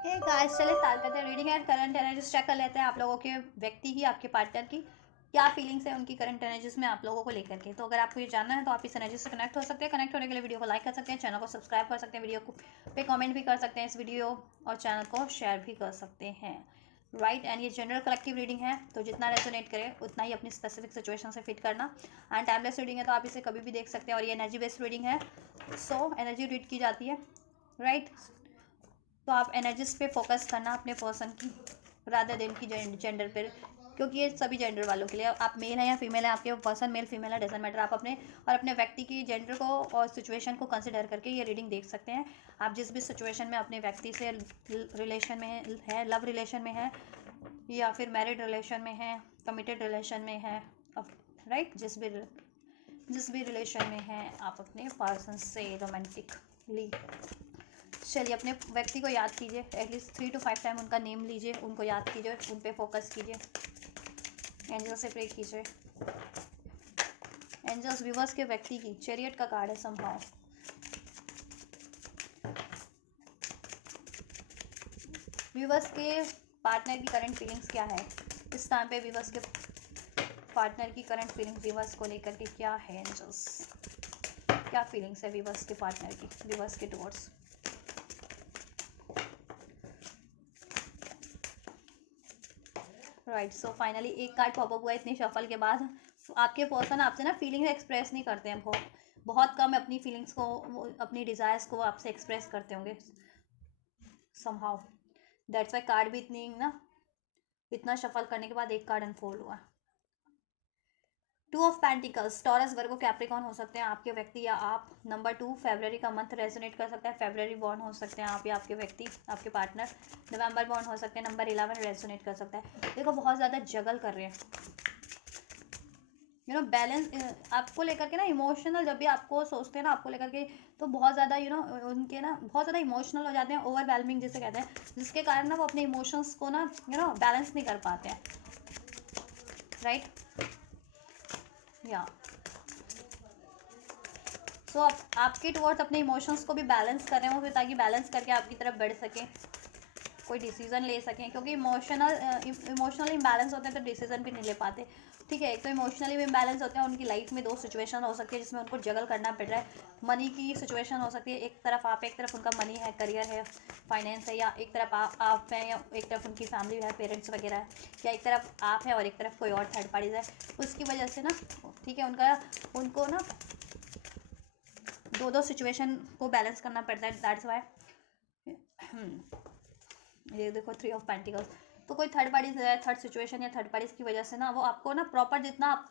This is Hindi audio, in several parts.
हे गाइस, चलिए स्टार्ट करते हैं reading and current energies check कर लेते हैं आप लोगों के व्यक्ति की, आपके पार्टनर की क्या फीलिंग्स है उनकी करंट एनर्जीज में आप लोगों को लेकर के। तो अगर आपको ये जानना है तो आप इस एनर्जी से कनेक्ट हो सकते हैं। कनेक्ट होने के लिए वीडियो को लाइक कर सकते हैं, चैनल को सब्सक्राइब कर सकते हैं, वीडियो को पे कमेंट भी कर सकते हैं इस वीडियो और चैनल को शेयर भी कर सकते हैं। राइट एंड ये जनरल कलेक्टिव रीडिंग है, तो जितना रेजोनेट करे उतना ही अपनी स्पेसिफिक सिचुएशन से फिट करना। एंड टाइमलेस रीडिंग है, तो आप इसे कभी भी देख सकते हैं और ये एनर्जी बेस्ड रीडिंग है। सो एनर्जी रीड की जाती है, राइट। तो आप एनर्जीज पे फोकस करना अपने पर्सन की, रादर देन की जेंडर पे, क्योंकि ये सभी जेंडर वालों के लिए, आप मेल हैं या फीमेल है, आपके पर्सन मेल फीमेल है डजंट मैटर, आप अपने और अपने व्यक्ति की जेंडर को और सिचुएशन को कंसिडर करके ये रीडिंग देख सकते हैं। आप जिस भी सिचुएशन में अपने व्यक्ति से रिलेशन में है, लव रिलेशन में है या फिर मैरिड रिलेशन में है, कमिटेड रिलेशन में है, राइट, जिस भी रिलेशन में है आप अपने पर्सन से रोमांटिकली, चलिए अपने व्यक्ति को याद कीजिए, एटलीस्ट 3 to 5 टाइम उनका नेम लीजिए, उनको याद कीजिए, उन पे फोकस कीजिए, एंजल से प्रे कीजिए। एंजल्स व्यूवर्स के व्यक्ति की चैरियट का कार्ड है समहाउ। व्यूवर्स के पार्टनर की करंट फीलिंग्स क्या है इस टाइम पे, व्यूवर्स के पार्टनर की करंट फीलिंग्स व्यूवर्स को लेकर के क्या है, एंजल्स क्या फीलिंग्स है व्यूवर्स के पार्टनर की, व्यूवर्स के टुवर्ड्स। राइट, सो फाइनली एक कार्ड पॉपअप हुआ इतनी शफल के बाद। आपके पर्सन आपसे ना फीलिंग्स एक्सप्रेस नहीं करते हैं, बहुत बहुत कम अपनी फीलिंग्स को, अपनी डिज़ायर्स को आपसे एक्सप्रेस करते होंगे समहाउ। दैट्स वाई कार्ड भी इतनी ना, इतना शफल करने के बाद एक कार्ड अनफोल्ड हुआ। 2 of pentacles, Taurus Virgo Capricorn हो सकते हैं आपके व्यक्ति या आप। नंबर 2 फरवरी का मंथ रेजोनेट कर सकता है, फरवरी बॉर्न हो सकते हैं आप या आपके व्यक्ति, आपके पार्टनर। नवंबर बॉर्न हो सकते हैं, नंबर 11 रेजोनेट कर सकता है। देखो बहुत ज़्यादा जगल कर रहे हैं, बैलेंस आपको लेकर के ना, इमोशनल जब भी आपको सोचते हैं ना आपको लेकर के, तो बहुत ज़्यादा उनके ना बहुत ज़्यादा इमोशनल हो जाते हैं, ओवरवेलमिंग जिसे कहते हैं, जिसके कारण ना वो अपने इमोशंस को ना बैलेंस नहीं कर पाते हैं, राइट या। सो आपके टुवर्ड्स अपने इमोशंस को भी बैलेंस कर रहे हैं वो, फिर ताकि बैलेंस करके आपकी तरफ बढ़ सकें, कोई डिसीजन ले सकें, क्योंकि इमोशनली इम्बैलेंस होते हैं तो डिसीजन भी नहीं ले पाते। ठीक है, एक तो इमोशनली भी इम्बैलेंस होते हैं, उनकी लाइफ में 2 सिचुएशन हो सकती है जिसमें उनको जगल करना पड़ रहा है। मनी की सिचुएशन हो सकती है, एक तरफ आप, एक तरफ उनका मनी है, करियर है, फाइनेंस है, या एक तरफ आप हैं, या एक तरफ उनकी फैमिली है, पेरेंट्स वगैरह है, या एक तरफ आप है और एक तरफ कोई और थर्ड पार्टीज है। उसकी वजह से ना, ठीक है, उनको ना 2 सिचुएशन को बैलेंस करना पड़ता है। दैट्स वाई ये देखो 3 ऑफ पेंटिकल्स, तो कोई थर्ड पार्टी है, थर्ड सिचुएशन या थर्ड पार्टीज की वजह से ना वो आपको ना प्रॉपर जितना आप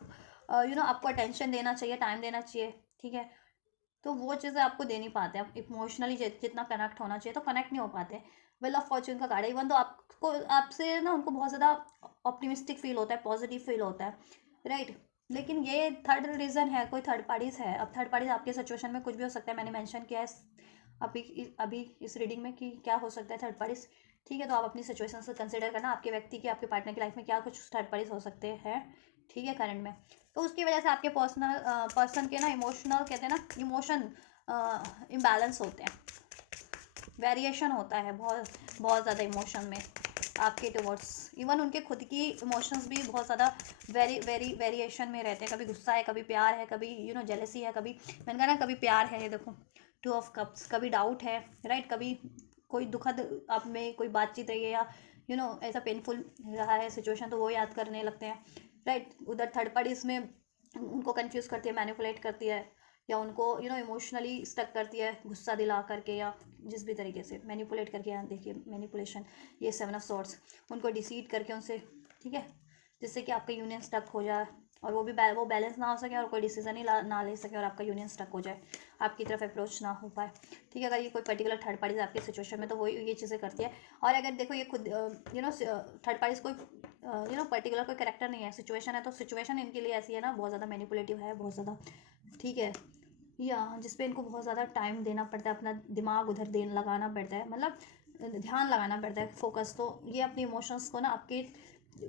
आपको अटेंशन देना चाहिए, टाइम देना चाहिए, ठीक है, तो वो चीज़ें आपको दे नहीं पाते। आप इमोशनली जितना कनेक्ट होना चाहिए तो कनेक्ट नहीं हो पाते। वेल ऑफ फॉर्च्यून का कार्ड है, इवन तो आपको आपसे ना उनको बहुत ज़्यादा ऑप्टिमिस्टिक फील होता है, पॉजिटिव फील होता है, राइट। लेकिन ये थर्ड रीज़न है, कोई थर्ड पार्टीज है। अब थर्ड पार्टीज आपके सिचुएशन में कुछ भी हो सकता है, मैंने मेंशन किया है अभी इस रीडिंग में कि क्या हो सकता है थर्ड पार्टीज। ठीक है, तो आप अपनी सिचुएशन से कंसिडर करना, आपके व्यक्ति की, आपके पार्टनर की लाइफ में क्या कुछ थर्ड पार्टीज हो सकते हैं, ठीक है, करंट में। तो उसकी वजह से आपके पर्सन के ना इमोशनल, कहते हैं ना, इमोशन इम्बैलेंस होते हैं, वेरिएशन होता है बहुत बहुत ज़्यादा इमोशन में आपके टुवर्ड्स। इवन उनके खुद की इमोशंस भी बहुत ज़्यादा वेरिएशन में रहते हैं, कभी गुस्सा है, कभी प्यार है, कभी जेलसी है, कभी मैंने कहा ना कभी प्यार है, ये देखो 2 ऑफ कप्स, कभी डाउट है, राइट, कभी कोई दुखद आप में कोई बातचीत रही है या ऐसा पेनफुल रहा है सिचुएशन, तो वो याद करने लगते हैं, राइट। उधर थर्ड पार्टी इसमें उनको कंफ्यूज करती है, मैनिपुलेट करती है, या उनको इमोशनली स्टक करती है, गुस्सा दिला करके या जिस भी तरीके से मैनिपुलेट करके। यहाँ देखिए मैनिपुलेशन, ये 7 ऑफ सॉर्ड्स, उनको डिसीड करके उनसे, ठीक है, जिससे कि आपका यूनियन स्टक हो जाए और वो भी वो बैलेंस ना हो सके और कोई डिसीजन ही ना ले सके और आपका यूनियन स्टक हो जाए, आपकी तरफ अप्रोच ना हो पाए। ठीक है, अगर ये कोई पर्टिकुलर थर्ड पार्टीज आपके सिचुएशन में, तो वो ये चीज़ें करती है। और अगर देखो ये खुद थर्ड पार्टीज कोई पर्टिकुलर कोई करेक्टर नहीं है, सिचुएशन है, तो सिचुएशन इनके लिए ऐसी है ना, बहुत ज़्यादा मैनिपुलेटिव है, बहुत ज़्यादा, ठीक है, या जिसपे इनको बहुत ज़्यादा टाइम देना पड़ता है, अपना दिमाग उधर लगाना पड़ता है, मतलब ध्यान लगाना पड़ता है, फोकस। तो ये अपने इमोशंस को ना आपके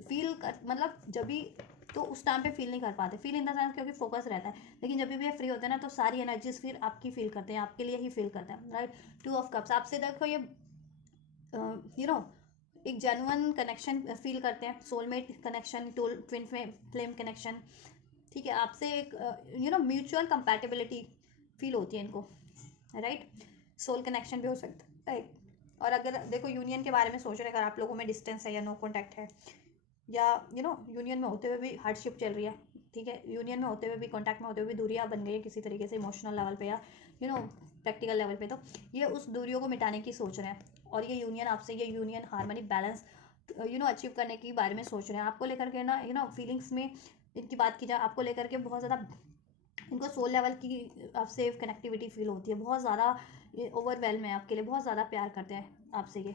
फील कर, मतलब जब भी, तो उस टाइम पे फील नहीं कर पाते, फील इन द सेंस, क्योंकि फोकस रहता है। लेकिन जब भी ये फ्री होते हैं ना, तो सारी एनर्जीज फिर आपकी फील करते हैं, आपके लिए ही फील करते हैं, राइट। 2 ऑफ कप्स, आपसे देखो ये यू नो एक जेन्युइन कनेक्शन फील करते हैं, soulmate connection, twin flame connection, ठीक है। आपसे एक म्यूचुअल कंपैटिबिलिटी फील होती है इनको, राइट। सोल कनेक्शन भी हो सकता है। और अगर देखो यूनियन के बारे में सोच रहे हैं, अगर आप लोगों में डिस्टेंस है या नो कॉन्टैक्ट है, या यूनियन में होते हुए भी हार्डशिप चल रही है, ठीक है, यूनियन में होते हुए भी, कॉन्टैक्ट में होते हुए भी दूरियां बन गई है किसी तरीके से इमोशनल लेवल पे या प्रैक्टिकल लेवल पे, तो ये उस दूरियों को मिटाने की सोच रहे हैं। और ये यूनियन आपसे, ये यूनियन हार्मनी बैलेंस अचीव करने के बारे में सोच रहे हैं। आपको लेकर के ना फीलिंग्स में इनकी बात की जाए, आपको लेकर के बहुत ज़्यादा इनको सोल लेवल की आपसे कनेक्टिविटी फील होती है, बहुत ज़्यादा ओवरवेलम है आपके लिए, बहुत ज़्यादा प्यार करते हैं आपसे, ये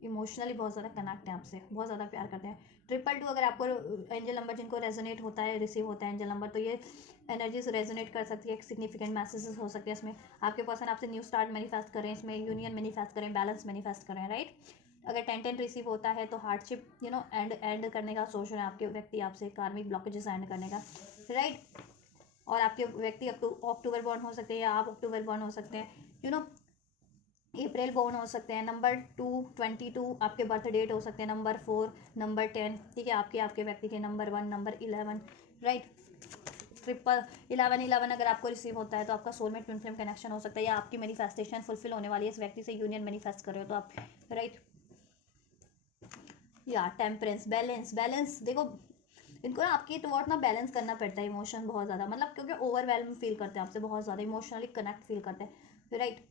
इमोशनली बहुत ज़्यादा कनेक्ट है आपसे, बहुत ज़्यादा प्यार करते हैं। 222 अगर आपको एंजल नंबर जिनको रेजोनेट होता है, रिसीव होता है एंजल नंबर, तो ये एनर्जीज रेजोनेट कर सकती है, सिग्निफिकेंट मैसेजेस हो सकते हैं इसमें। आपके पर्सन आपसे न्यू स्टार्ट मैनिफेस्ट करें, इसमें यूनियन मैनिफेस्ट करें, बैलेंस मैनिफेस्ट करें, राइट। अगर 10-10 रिसीव होता है तो हार्डशिप एंड करने का सोच रहे हैं आपके व्यक्ति आपसे, कार्मिक ब्लॉकेजेस एंड करने का, राइट। और आपके व्यक्ति अक्टूबर बॉर्न हो सकते हैं, या आप अक्टूबर बॉर्न हो सकते हैं, अप्रैल बॉर्न हो सकते हैं। नंबर 222 आपके बर्थ डेट हो सकते हैं, नंबर 4, नंबर 10, ठीक है। आपके व्यक्ति के नंबर 1, नंबर 11, राइट। 11 अगर आपको रिसीव होता है तो आपका सोलमेट ट्विन फ्लेम कनेक्शन हो सकता है, या आपकी मैनिफेस्टेशन फुलफिल होने वाली है, इस व्यक्ति से यूनियन मैनिफेस्ट कर रहे हो तो आप, राइट। या टेम्परेंस, बैलेंस देखो, इनको ना आपकी टुवर्ड ना बैलेंस करना पड़ता है इमोशन बहुत ज़्यादा, मतलब क्योंकि ओवरवेलम फील करते हैं आपसे, बहुत ज़्यादा इमोशनली कनेक्ट फील करते हैं, राइट।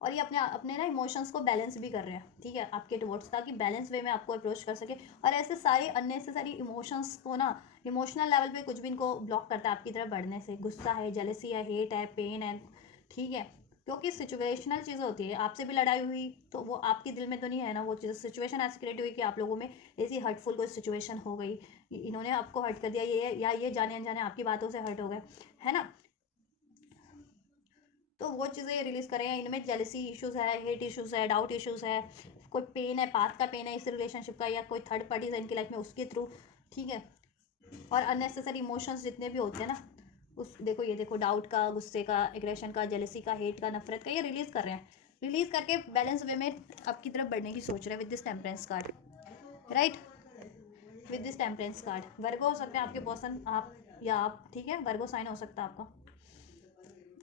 और ये अपने अपने ना इमोशंस को बैलेंस भी कर रहे हैं, ठीक है, आपके टुवर्ड्स, ताकि बैलेंस वे में आपको अप्रोच कर सके। और ऐसे सारे अननेसेसरी इमोशंस को ना, इमोशनल लेवल पे कुछ भी इनको ब्लॉक करता है आपकी तरफ बढ़ने से, गुस्सा है, जेलसी है, हेट है, पेन है, ठीक है। क्योंकि सिचुएशनल चीज़ें होती है, आपसे भी लड़ाई हुई तो वो आपके दिल में तो नहीं है ना वो चीज़, सिचुएशन ऐसी क्रिएट हुई कि आप लोगों में ऐसी हर्टफुल कोई सिचुएशन हो गई, इन्होंने आपको हर्ट कर दिया, ये या ये जाने अनजाने आपकी बातों से हर्ट हो गए, है ना। तो वो चीज़ें रिलीज़ करें, इनमें जेलसी इश्यूज़ है, हेट इश्यूज़ है, डाउट इश्यूज़ है, कोई पेन है, पास्ट का पेन है इस रिलेशनशिप का, या कोई थर्ड पार्टीज है इनकी लाइफ में उसके थ्रू, ठीक है। और अननेसेसरी इमोशंस जितने भी होते हैं ना, उस देखो, ये देखो, डाउट का, गुस्से का, एग्रेशन का, जेलसी का, हेट का, नफरत का, ये रिलीज़ कर रहे हैं। रिलीज़ करके बैलेंस वे में आपकी तरफ बढ़ने की सोच रहे हैं with this temperance card, right. With this temperance card Virgo हो सकते हैं आपके पर्सन, आप या आप, ठीक है, वर्गो साइन हो सकता है आपका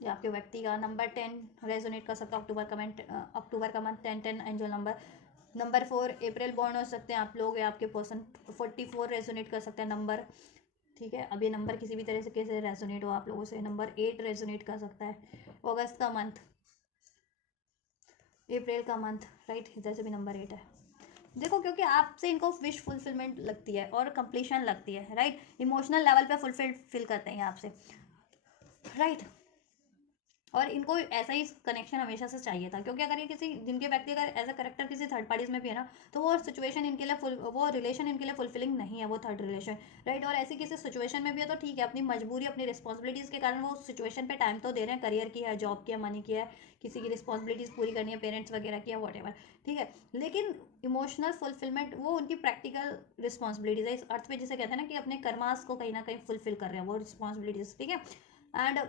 या आपके व्यक्ति का। नंबर 10 रेजोनेट कर सकता है, अक्टूबर का मंथ 10-10 एंजल नंबर 4 अप्रैल बॉर्न हो सकते हैं आप लोग, या आपके पर्सन 44 रेजोनेट कर सकते हैं नंबर, ठीक है। अब ये नंबर किसी भी तरह से कैसे रेजोनेट हो आप लोगों से, नंबर 8 रेजोनेट कर सकता है, अगस्त का मंथ, अप्रैल का मंथ, राइट, इधर से भी नंबर 8 है। देखो, क्योंकि आपसे इनको विश फुलफिलमेंट लगती है और कंप्लीशन लगती है, राइट, इमोशनल लेवल पे फुलफिल करते हैं आपसे, राइट। और इनको ऐसा ही कनेक्शन हमेशा से चाहिए था, क्योंकि अगर ये किसी, जिनके व्यक्ति अगर एज अ करेक्टर किसी थर्ड पार्टीज में भी है ना, तो वो सिचुएशन इनके लिए वो रिलेशन इनके लिए फुलफिलिंग नहीं है, वो थर्ड रिलेशन, राइट। और ऐसी किसी सिचुएशन में भी है तो ठीक है, अपनी मजबूरी, अपनी रिस्पॉन्सिबिलिटीज़ के कारण वो सिचुएशन पे टाइम तो दे रहे हैं, करियर की है, जॉब की है, मनी की है, किसी की रिस्पॉन्सिबिलिटीज़ पूरी करनी है, पेरेंट्स वगैरह की है, वॉट एवर, ठीक है। लेकिन इमोशनल फुलफिलमेंट वो उनकी प्रैक्टिकल रिस्पॉन्सिबिलिटीज़ है, इस अर्थ पे जिसे कहते हैं ना कि अपने कर्मास को कहीं ना कहीं फुलफिल कर रहे हैं वो रिस्पॉन्सिबिलिटीज़, ठीक है। एंड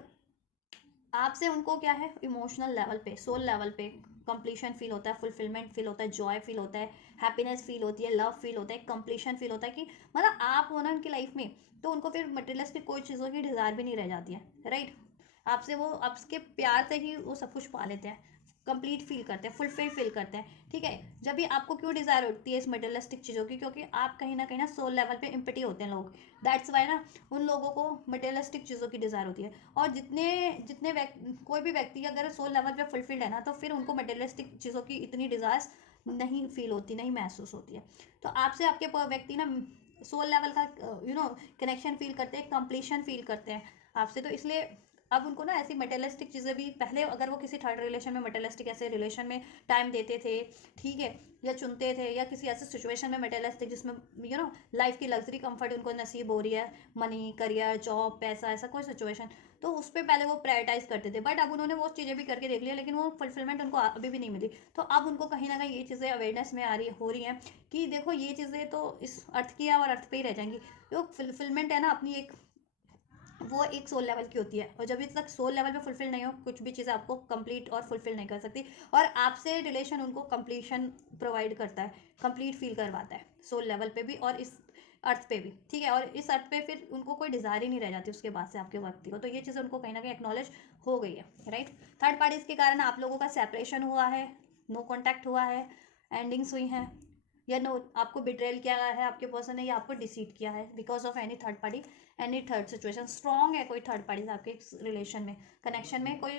आपसे उनको क्या है, इमोशनल लेवल पे, सोल लेवल पे कंप्लीशन फील होता है, फुलफिलमेंट फील होता है, जॉय फील होता है, हैप्पीनेस फील होती है, लव फील होता है, कंप्लीशन फील होता है, कि मतलब आप हो ना उनकी लाइफ में, तो उनको फिर मटेरियलिस्टिक कोई चीज़ों की डिज़ायर भी नहीं रह जाती है, राइट। आपसे वो आपके प्यार से ही वो सब कुछ पा लेते हैं, कंप्लीट फील करते हैं, फुलफिल फील करते हैं, ठीक है। जब भी आपको क्यों डिज़ायर होती है इस मटेरियलिस्टिक चीज़ों की, क्योंकि आप कहीं ना सोल लेवल पे इम्पिटी होते हैं लोग, दैट्स वाई ना उन लोगों को मटेरियलिस्टिक चीज़ों की डिज़ायर होती है। और जितने जितने कोई भी व्यक्ति अगर सोल लेवल पे फुलफिल्ड है ना, तो फिर उनको मटेरियलिस्टिक चीज़ों की इतनी डिज़ायर्स नहीं फील होती, नहीं महसूस होती है। तो आपसे आपके व्यक्ति ना सोल लेवल का कनेक्शन फील करते हैं, कंप्लीशन फील करते हैं आपसे, तो इसलिए अब उनको ना ऐसी मटेरियलिस्टिक चीज़ें भी, पहले अगर वो किसी थर्ड रिलेशन में मटेरियलिस्टिक ऐसे रिलेशन में टाइम देते थे, ठीक है, या चुनते थे, या किसी ऐसे सिचुएशन में मटेरियलिस्टिक जिसमें लाइफ की लग्जरी कंफर्ट उनको नसीब हो रही है, मनी, करियर, जॉब, पैसा, ऐसा कोई सिचुएशन, तो उस पर पहले वो प्रायोरिटाइज करते थे। बट अब उन्होंने वो चीज़ें भी करके देख लिया, लेकिन वो फुलफिलमेंट उनको अभी भी नहीं मिली। तो अब उनको कहीं ना कहीं ये चीज़ें अवेयरनेस में हो रही हैं कि देखो, ये चीज़ें तो इस अर्थ की है और अर्थ पे ही रह जाएंगी। जो फुलफिलमेंट है ना अपनी एक वो एक सोल लेवल की होती है, और जब तक सोल लेवल पे फुलफिल नहीं हो, कुछ भी चीज़ें आपको कंप्लीट और फुलफिल नहीं कर सकती। और आपसे रिलेशन उनको कंप्लीशन प्रोवाइड करता है, कंप्लीट फील करवाता है सोल लेवल पे भी और इस अर्थ पे भी, ठीक है। और इस अर्थ पे फिर उनको कोई डिज़ायर ही नहीं रह जाती उसके बाद से आपके व्यक्ति को। तो ये चीज़ उनको कहीं ना कहीं एक्नॉलेज हो गई है, राइट। थर्ड पार्टीज के कारण आप लोगों का सेपरेशन हुआ है, नो कॉन्टैक्ट हुआ है, एंडिंग्स हुई हैं, या नो आपको बिट्रेल किया है आपके पर्सन ने, या आपको डिसीट किया है because of any third party, any third situation. Strong है कोई थर्ड पार्टी आपके रिलेशन में, कनेक्शन में, कोई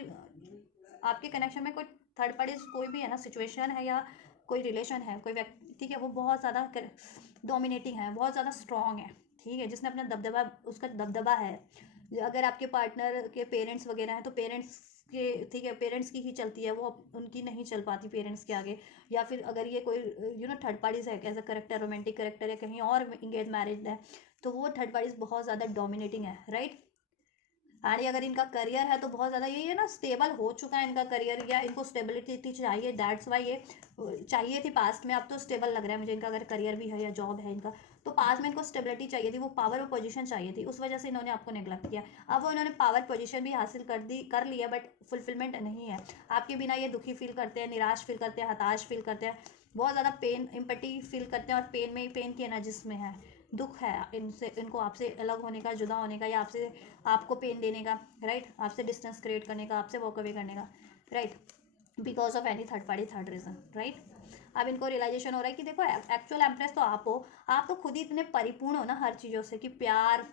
आपके कनेक्शन में कोई थर्ड पार्टी कोई भी है ना, सिचुएशन है या कोई रिलेशन है, कोई व्यक्ति, ठीक है, वो बहुत ज़्यादा डोमिनेटिंग है, बहुत ज़्यादा स्ट्रॉन्ग है, ठीक है, जिसने अपना दबदबा, उसका दबदबा है। अगर आपके पार्टनर के पेरेंट्स वगैरह हैं तो पेरेंट्स के, ठीक है, पेरेंट्स की ही चलती है वो, उनकी नहीं चल पाती पेरेंट्स के आगे। या फिर अगर ये कोई थर्ड पार्टीज है as a character, romantic character है, कहीं और इंगेज मैरिज है, तो वो थर्ड पार्टीज बहुत ज़्यादा डोमिनेटिंग है, राइट। और अगर इनका करियर है तो बहुत ज़्यादा यही है ना, स्टेबल हो चुका है इनका करियर, या इनको स्टेबिलिटी चाहिए, दैट्स वाई ये चाहिए थी पास्ट में, अब तो स्टेबल लग रहा है मुझे इनका, अगर करियर भी है या जॉब है इनका, तो पास्ट में इनको स्टेबिलिटी चाहिए थी, वो पावर और पोजीशन चाहिए थी, उस वजह से इन्होंने आपको नेग्लेक्ट किया। अब वो इन्होंने पावर पोजीशन भी हासिल कर लिया, बट फुलफिलमेंट नहीं है आपके बिना। ये दुखी फील करते हैं, निराश फील करते हैं, हताश फील करते हैं, बहुत ज़्यादा पेन, इम्पटी फील करते हैं, और पेन में ही पेन की एनर्जीज में है, दुख है इनसे, इनको आपसे अलग होने का, जुदा होने का, या आपसे, आपको पेन देने का, राइट, आपसे डिस्टेंस क्रिएट करने का, आपसे वॉक अवे करने का, right, because of any third party, third reason, right. अब इनको रियलाइजेशन हो रहा है कि देखो एक्चुअल एम्प्रेस तो आप हो, आप तो खुद ही इतने परिपूर्ण हो ना हर चीज़ों से, कि प्यार,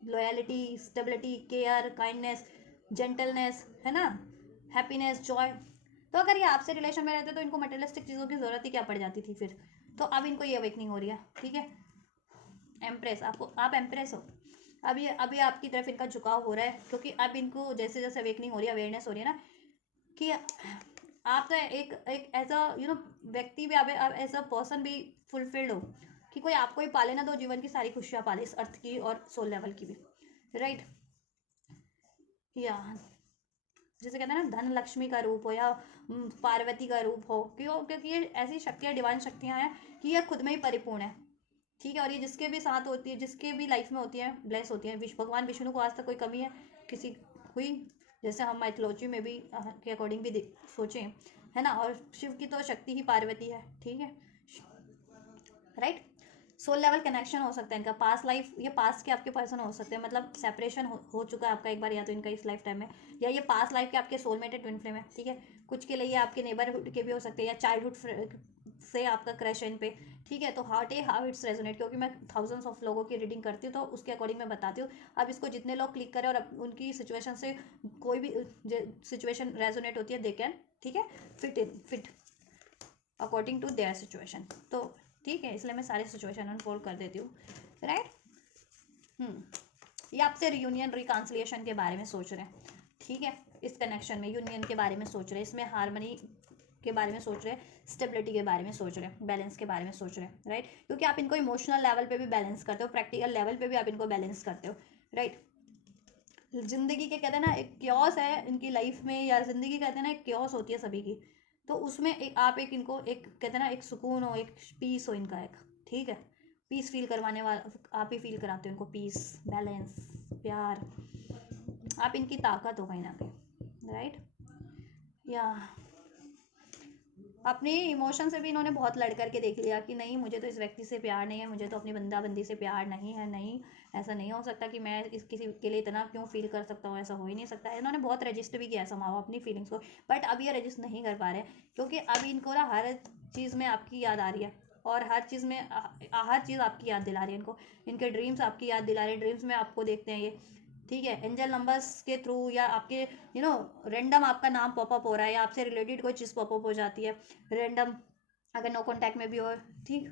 loyalty, stability, care, kindness, gentleness, है ना, हैप्पीनेस, जॉय। तो अगर ये आपसे रिलेशन में रहते तो इनको मटेरियलिस्टिक चीज़ों की ज़रूरत ही क्या पड़ जाती थी फिर। तो अब इनको ये अवेकनिंग हो रही है, ठीक है। एम्प्रेस, आपको, आप एम्प्रेस हो, अभी आपकी तरफ इनका झुकाव हो रहा है, क्योंकि अब इनको जैसे जैसे अवेकनिंग हो रही है, अवेयरनेस हो रही है ना, कि आप तो एक एक एज अ व्यक्ति भी, आप एज अ पर्सन भी फुलफिल्ड हो, कि कोई आपको ही पाले ना, तो जीवन की सारी खुशियाँ पाले, इस अर्थ की और सोल लेवल की भी, राइट। या जैसे कहते हैं ना, धन लक्ष्मी का रूप हो, या पार्वती का रूप हो, क्यों, क्योंकि ये ऐसी शक्तियाँ, डिवाइन शक्तियाँ हैं कि ये खुद में ही परिपूर्ण है, ठीक है। और ये जिसके भी साथ होती है, जिसके भी लाइफ में होती है, ब्लेस होती है। भगवान विष्णु को आज तक कोई कमी है किसी हुई, जैसे हम माइथोलॉजी में भी के अकॉर्डिंग भी सोचें, है ना। और शिव की तो शक्ति ही पार्वती है, ठीक है, राइट। सोल लेवल कनेक्शन हो सकता है इनका, पास्ट लाइफ, ये पास्ट के आपके पर्सन हो सकते हैं, मतलब सेपरेशन हो चुका है आपका एक बार, या तो इनका इस लाइफ टाइम में, या ये पास्ट लाइफ के आपके सोलमेट है, ट्विन फ्लेम है, ठीक है। कुछ के लिए आपके नेबरहुड के भी हो सकते हैं, या चाइल्डहुड से आपका क्रश है इन पे, ठीक है। तो हाउ इट्स रेजोनेट, क्योंकि मैं थाउजेंड्स ऑफ लोगों की रीडिंग करती हूँ, तो उसके अकॉर्डिंग मैं बताती हूँ। अब इसको जितने लोग क्लिक करें और उनकी सिचुएशन से कोई भी सिचुएशन रेजोनेट होती है, दे कैन, ठीक है, fit according to their situation. तो ठीक है, इसलिए मैं सारी सिचुएशन अनफोल्ड कर देती हूँ, राइट। ये आपसे रियूनियन, रिकॉन्सिलिएशन के बारे में सोच रहे हैं, ठीक है, इस कनेक्शन में यूनियन के बारे में सोच रहे हैं, इसमें हार्मनी के बारे में सोच रहे हैं, स्टेबिलिटी के बारे में सोच रहे हैं, बैलेंस के बारे में सोच रहे हैं, राइट। क्योंकि आप इनको इमोशनल लेवल पे भी बैलेंस करते हो, प्रैक्टिकल लेवल पे भी आप इनको बैलेंस करते हो, राइट। जिंदगी के कहते हैं ना, एक क्योस है इनकी लाइफ में, या जिंदगी कहते हैं ना एक क्योस होती है सभी की, तो उसमें आप एक इनको एक कहते हैं ना एक सुकून हो, एक पीस हो इनका एक, ठीक है, पीस फील करवाने वाला आप ही फील कराते हो इनको, पीस, बैलेंस, प्यार, आप इनकी ताकत हो कहीं ना कहीं, राइट। या अपने इमोशन से भी इन्होंने बहुत लड़ करके देख लिया कि नहीं, मुझे तो इस व्यक्ति से प्यार नहीं है, मुझे तो अपनी बंदी से प्यार नहीं है, नहीं, ऐसा नहीं हो सकता कि मैं इस किसी के लिए इतना क्यों फील कर सकता हूँ, ऐसा हो ही नहीं सकता है। इन्होंने बहुत रजिस्ट भी किया समाओ अपनी फीलिंग्स को, बट अब ये रजिस्ट नहीं कर पा रहे, क्योंकि अब इनको ना हर चीज़ में आपकी याद आ रही है, और हर चीज़ में हर चीज़ आपकी याद दिला रही है इनको, इनके ड्रीम्स आपकी याद दिला रहे हैं, ड्रीम्स में आपको देखते हैं ये, ठीक है, एंजल नंबर्स के थ्रू, या आपके रेंडम आपका नाम पॉपअप हो रहा है, या आपसे रिलेटेड कोई चीज़ पॉपअप हो जाती है रेंडम, अगर नो कांटेक्ट में भी हो, ठीक।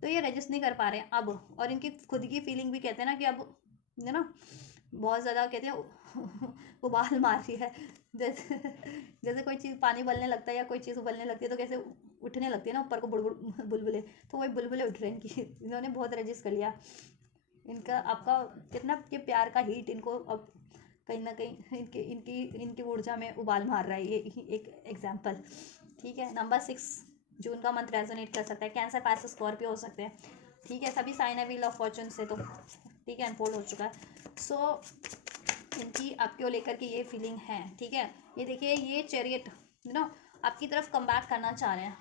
तो ये रजिस्ट नहीं कर पा रहे हैं अब, और इनकी खुद की फीलिंग भी कहते हैं ना कि अब बहुत ज़्यादा कहते हैं उबाल मार रही है, जैसे जैसे कोई चीज़ पानी उबलने लगता है, या कोई चीज़ उबलने लगती है, तो कैसे उठने लगती है ना ऊपर को बुलबुले, तो वही बुलबुले उठ रहे हैं इनकी, इन्होंने बहुत रजिस्ट कर लिया इनका, आपका कितना के प्यार का हीट इनको अब कहीं ना कहीं इनकी इनकी इनकी ऊर्जा में उबाल मार रहा है, ये एक एग्जाम्पल, ठीक है। नंबर 6 जून का मंथ रेजोनेट कर सकता है, कैंसर, पाइसेस, स्कॉर्पियो हो सकते हैं, ठीक है, सभी साइन है व्हील ऑफ फॉर्चून से, तो ठीक है, अनफोल्ड हो चुका है। सो इनकी आपको लेकर के ये फीलिंग है, ठीक है। ये देखिए, ये चैरियट आपकी तरफ कम बैक करना चाह रहे हैं,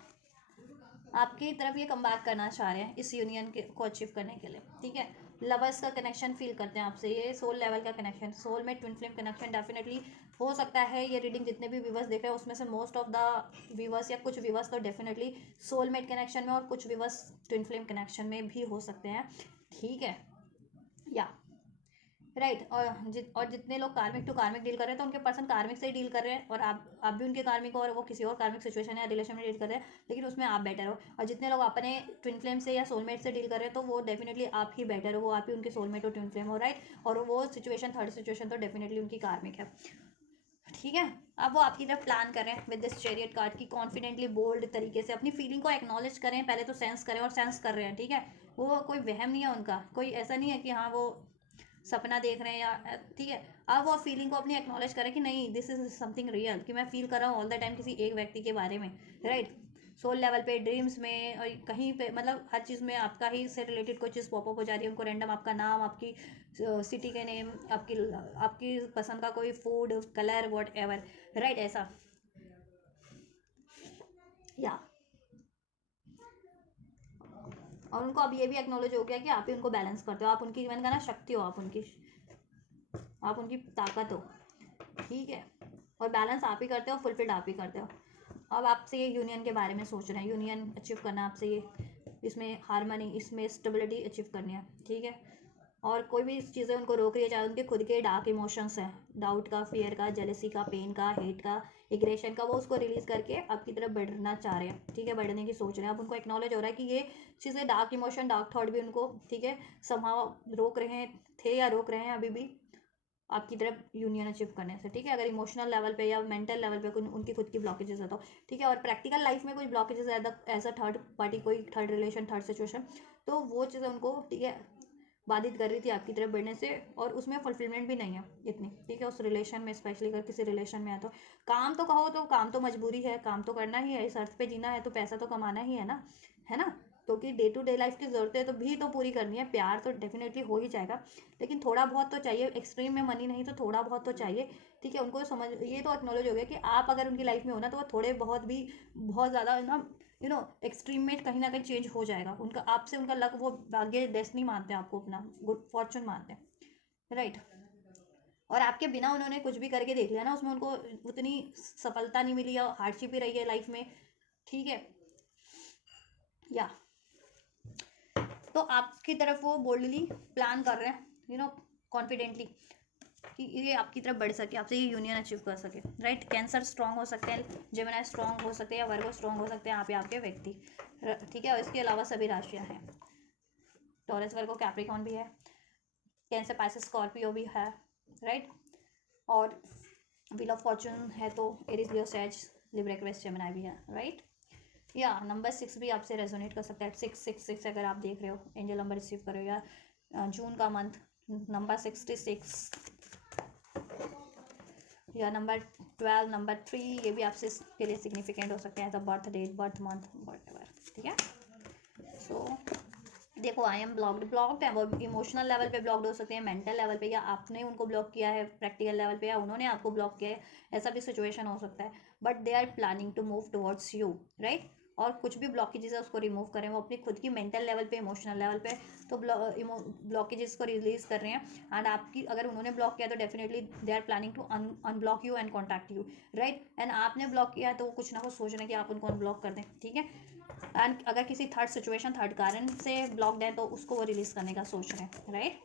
आपकी तरफ ये कम बैक करना चाह रहे हैं इस यूनियन के को अचीव करने के लिए, ठीक है। लवर्स का कनेक्शन फील करते हैं आपसे, ये सोल लेवल का कनेक्शन, सोल में ट्विन फ्लेम कनेक्शन डेफिनेटली हो सकता है। ये रीडिंग जितने भी व्यूवर्स देख रहे हैं उसमें से मोस्ट ऑफ द व्यूवर्स या कुछ व्यूवर्स तो डेफिनेटली सोलमेट कनेक्शन में, और कुछ व्यूवर्स ट्विन फ्लेम कनेक्शन में भी हो सकते हैं, ठीक है। या राइट। और जितने लोग कार्मिक टू कार्मिक डील कर रहे हैं तो उनके पर्सन कार्मिक से ही डील कर रहे हैं, और आप भी उनके कार्मिक हो, और वो किसी और कार्मिक सिचुएशन या रिलेशन में डील कर रहे हैं, लेकिन उसमें आप बेटर हो। और जितने लोग अपने ट्विन फ्लेम से या सोलमेट से डील कर रहे हैं तो वो डेफिनेटली आप ही बेटर हो, वो आप ही उनके सोलमेट और ट्विन फ्लेम हो, राइट। और वो सिचुएशन, थर्ड सिचुएशन तो डेफिनेटली उनकी कार्मिक है, ठीक है। अब वो आपकी तरफ प्लान करें विद दिस चैरियट कार्ड की, कॉन्फिडेंटली बोल्ड तरीके से अपनी फीलिंग को एक्नॉलेज करें, पहले तो सेंस करें, और सेंस कर रहे हैं, ठीक है। वो कोई वहम नहीं है उनका, कोई ऐसा नहीं है कि हाँ वो सपना देख रहे हैं या, ठीक है। अब वो फीलिंग को अपनी एक्नॉलेज करें कि नहीं, दिस इज समथिंग रियल, कि मैं फील कर रहा हूँ ऑल द टाइम किसी एक व्यक्ति के बारे में, राइट। सोल लेवल पे, ड्रीम्स में, और कहीं पे, मतलब हर चीज़ में आपका ही से रिलेटेड कोई चीज़ पॉपअप हो जा रही है उनको, रैंडम आपका नाम, आपकी सिटी के नेम, आपकी पसंद का कोई food, colour, what ever, right, ऐसा। या और उनको अब ये भी एक्नॉलेज हो गया कि आप ही उनको बैलेंस करते हो, आप उनकी, मैंने कहा ना, शक्ति हो, आप उनकी ताकत हो, ठीक है। और बैलेंस आप ही करते हो, फुलफिल्ड आप ही करते हो। अब आपसे ये यूनियन के बारे में सोच रहे हैं, यूनियन अचीव करना है आपसे, ये इसमें हारमनी, इसमें स्टेबिलिटी अचीव करनी है, ठीक है। और कोई भी चीज़ें उनको रोक रही है, चाहे उनके खुद के डार्क इमोशंस हैं, डाउट का, फियर का, जेलसी का, पेन का, हेट का, एग्रेशन का, वो उसको रिलीज़ करके आपकी तरफ बढ़ना चाह रहे हैं, ठीक है, बढ़ने की सोच रहे हैं। अब उनको एक्नॉलेज हो रहा है कि ये चीज़ें, डार्क इमोशन, डार्क थॉट भी उनको, ठीक है, समहाउ रोक रहे थे या रोक रहे हैं अभी भी आपकी तरफ यूनियन अचीव करने से, ठीक है। अगर इमोशनल लेवल पे या मेंटल लेवल पे कोई उनकी खुद की ब्लॉकेजेस है तो, ठीक है। और प्रैक्टिकल लाइफ में कोई ब्लॉकेजेस है एज अ थर्ड पार्टी, कोई थर्ड रिलेशन, थर्ड सिचुएशन, तो वो चीज़ें उनको, ठीक है, बाधित कर रही थी आपकी तरफ बढ़ने से, और उसमें फुलफिलमेंट भी नहीं है इतनी, ठीक है, उस रिलेशन में, स्पेशली अगर किसी रिलेशन में है तो। काम तो कहो तो काम तो मजबूरी है, काम तो करना ही है, इस अर्थ पे जीना है तो पैसा तो कमाना ही है ना। तो कि डे टू डे लाइफ की ज़रूरतें तो भी तो पूरी करनी है, प्यार तो डेफिनेटली हो ही जाएगा, लेकिन थोड़ा बहुत तो चाहिए, एक्सट्रीम में मनी नहीं तो थोड़ा बहुत तो चाहिए, ठीक है। उनको समझ, ये तो एक्नॉलेज हो गया कि आप अगर उनकी लाइफ में हो ना तो वो थोड़े बहुत भी, बहुत ज़्यादा ना, एक्सट्रीम में कहीं ना कहीं चेंज हो जाएगा उनका, आपसे उनका लक, वो भाग्य, डेस्टिनी मानते हैं आपको, अपना गुड फॉर्चून मानते हैं, राइट। और आपके बिना उन्होंने कुछ भी करके देख लिया ना, उसमें उनको उतनी सफलता नहीं मिली, या हार्डशिप ही रही है लाइफ में, ठीक है। या तो आपकी तरफ वो बोल्डली प्लान कर रहे हैं, कॉन्फिडेंटली, कि ये आपकी तरफ बढ़ सके, आपसे ये यूनियन अचीव कर सके, राइट। कैंसर स्ट्रांग हो सकते हैं, जेमिनी स्ट्रांग हो सकते हैं, या वर्गो स्ट्रांग हो सकते हैं, आप आपके व्यक्ति, ठीक है। और इसके अलावा सभी राशियाँ हैं, टॉरस, वर्गो, कैप्रिकॉन भी है, कैंसर, पाइसेस, स्कॉर्पियो भी है, राइट। और व्हील ऑफ फॉर्चून है तो एरीज, लियो, सैज, लिब्रा, एक्वेरियस, जेमिनी भी है, राइट। या नंबर 6 भी आपसे रेजोनेट कर सकता है, 666 अगर आप देख रहे हो, एंजल नंबर रिसीव कर रहे हो, या जून का मंथ नंबर 66, या नंबर 12, नंबर 3, ये भी आपसे के लिए सिग्निफिकेंट हो सकते हैं, as a birth date, birth month, whatever, ठीक है। सो देखो, आई एम ब्लॉक्ड है, वो इमोशनल लेवल पे ब्लॉक्ड हो सकते हैं, मेंटल लेवल पे, या आपने उनको ब्लॉक किया है प्रैक्टिकल लेवल पे, या उन्होंने आपको ब्लॉक किया है, ऐसा भी सिचुएशन हो सकता है। But they are planning to move towards you, right. और कुछ भी ब्लॉकेजेस है उसको रिमूव करें, वो अपनी खुद की मेंटल लेवल पे, इमोशनल लेवल पे, तो ब्लॉकेजेस को रिलीज कर रहे हैं। एंड आपकी, अगर उन्होंने ब्लॉक किया तो definitely they are planning to unblock you and contact you, right. And आपने ब्लॉक किया है तो वो कुछ ना कुछ सोच रहे हैं कि आप उनको अनब्लॉक कर दें, ठीक है। एंड अगर किसी थर्ड सिचुएशन, थर्ड कारण से ब्लॉक्ड है तो उसको वो रिलीज करने का सोच रहे हैं, राइट।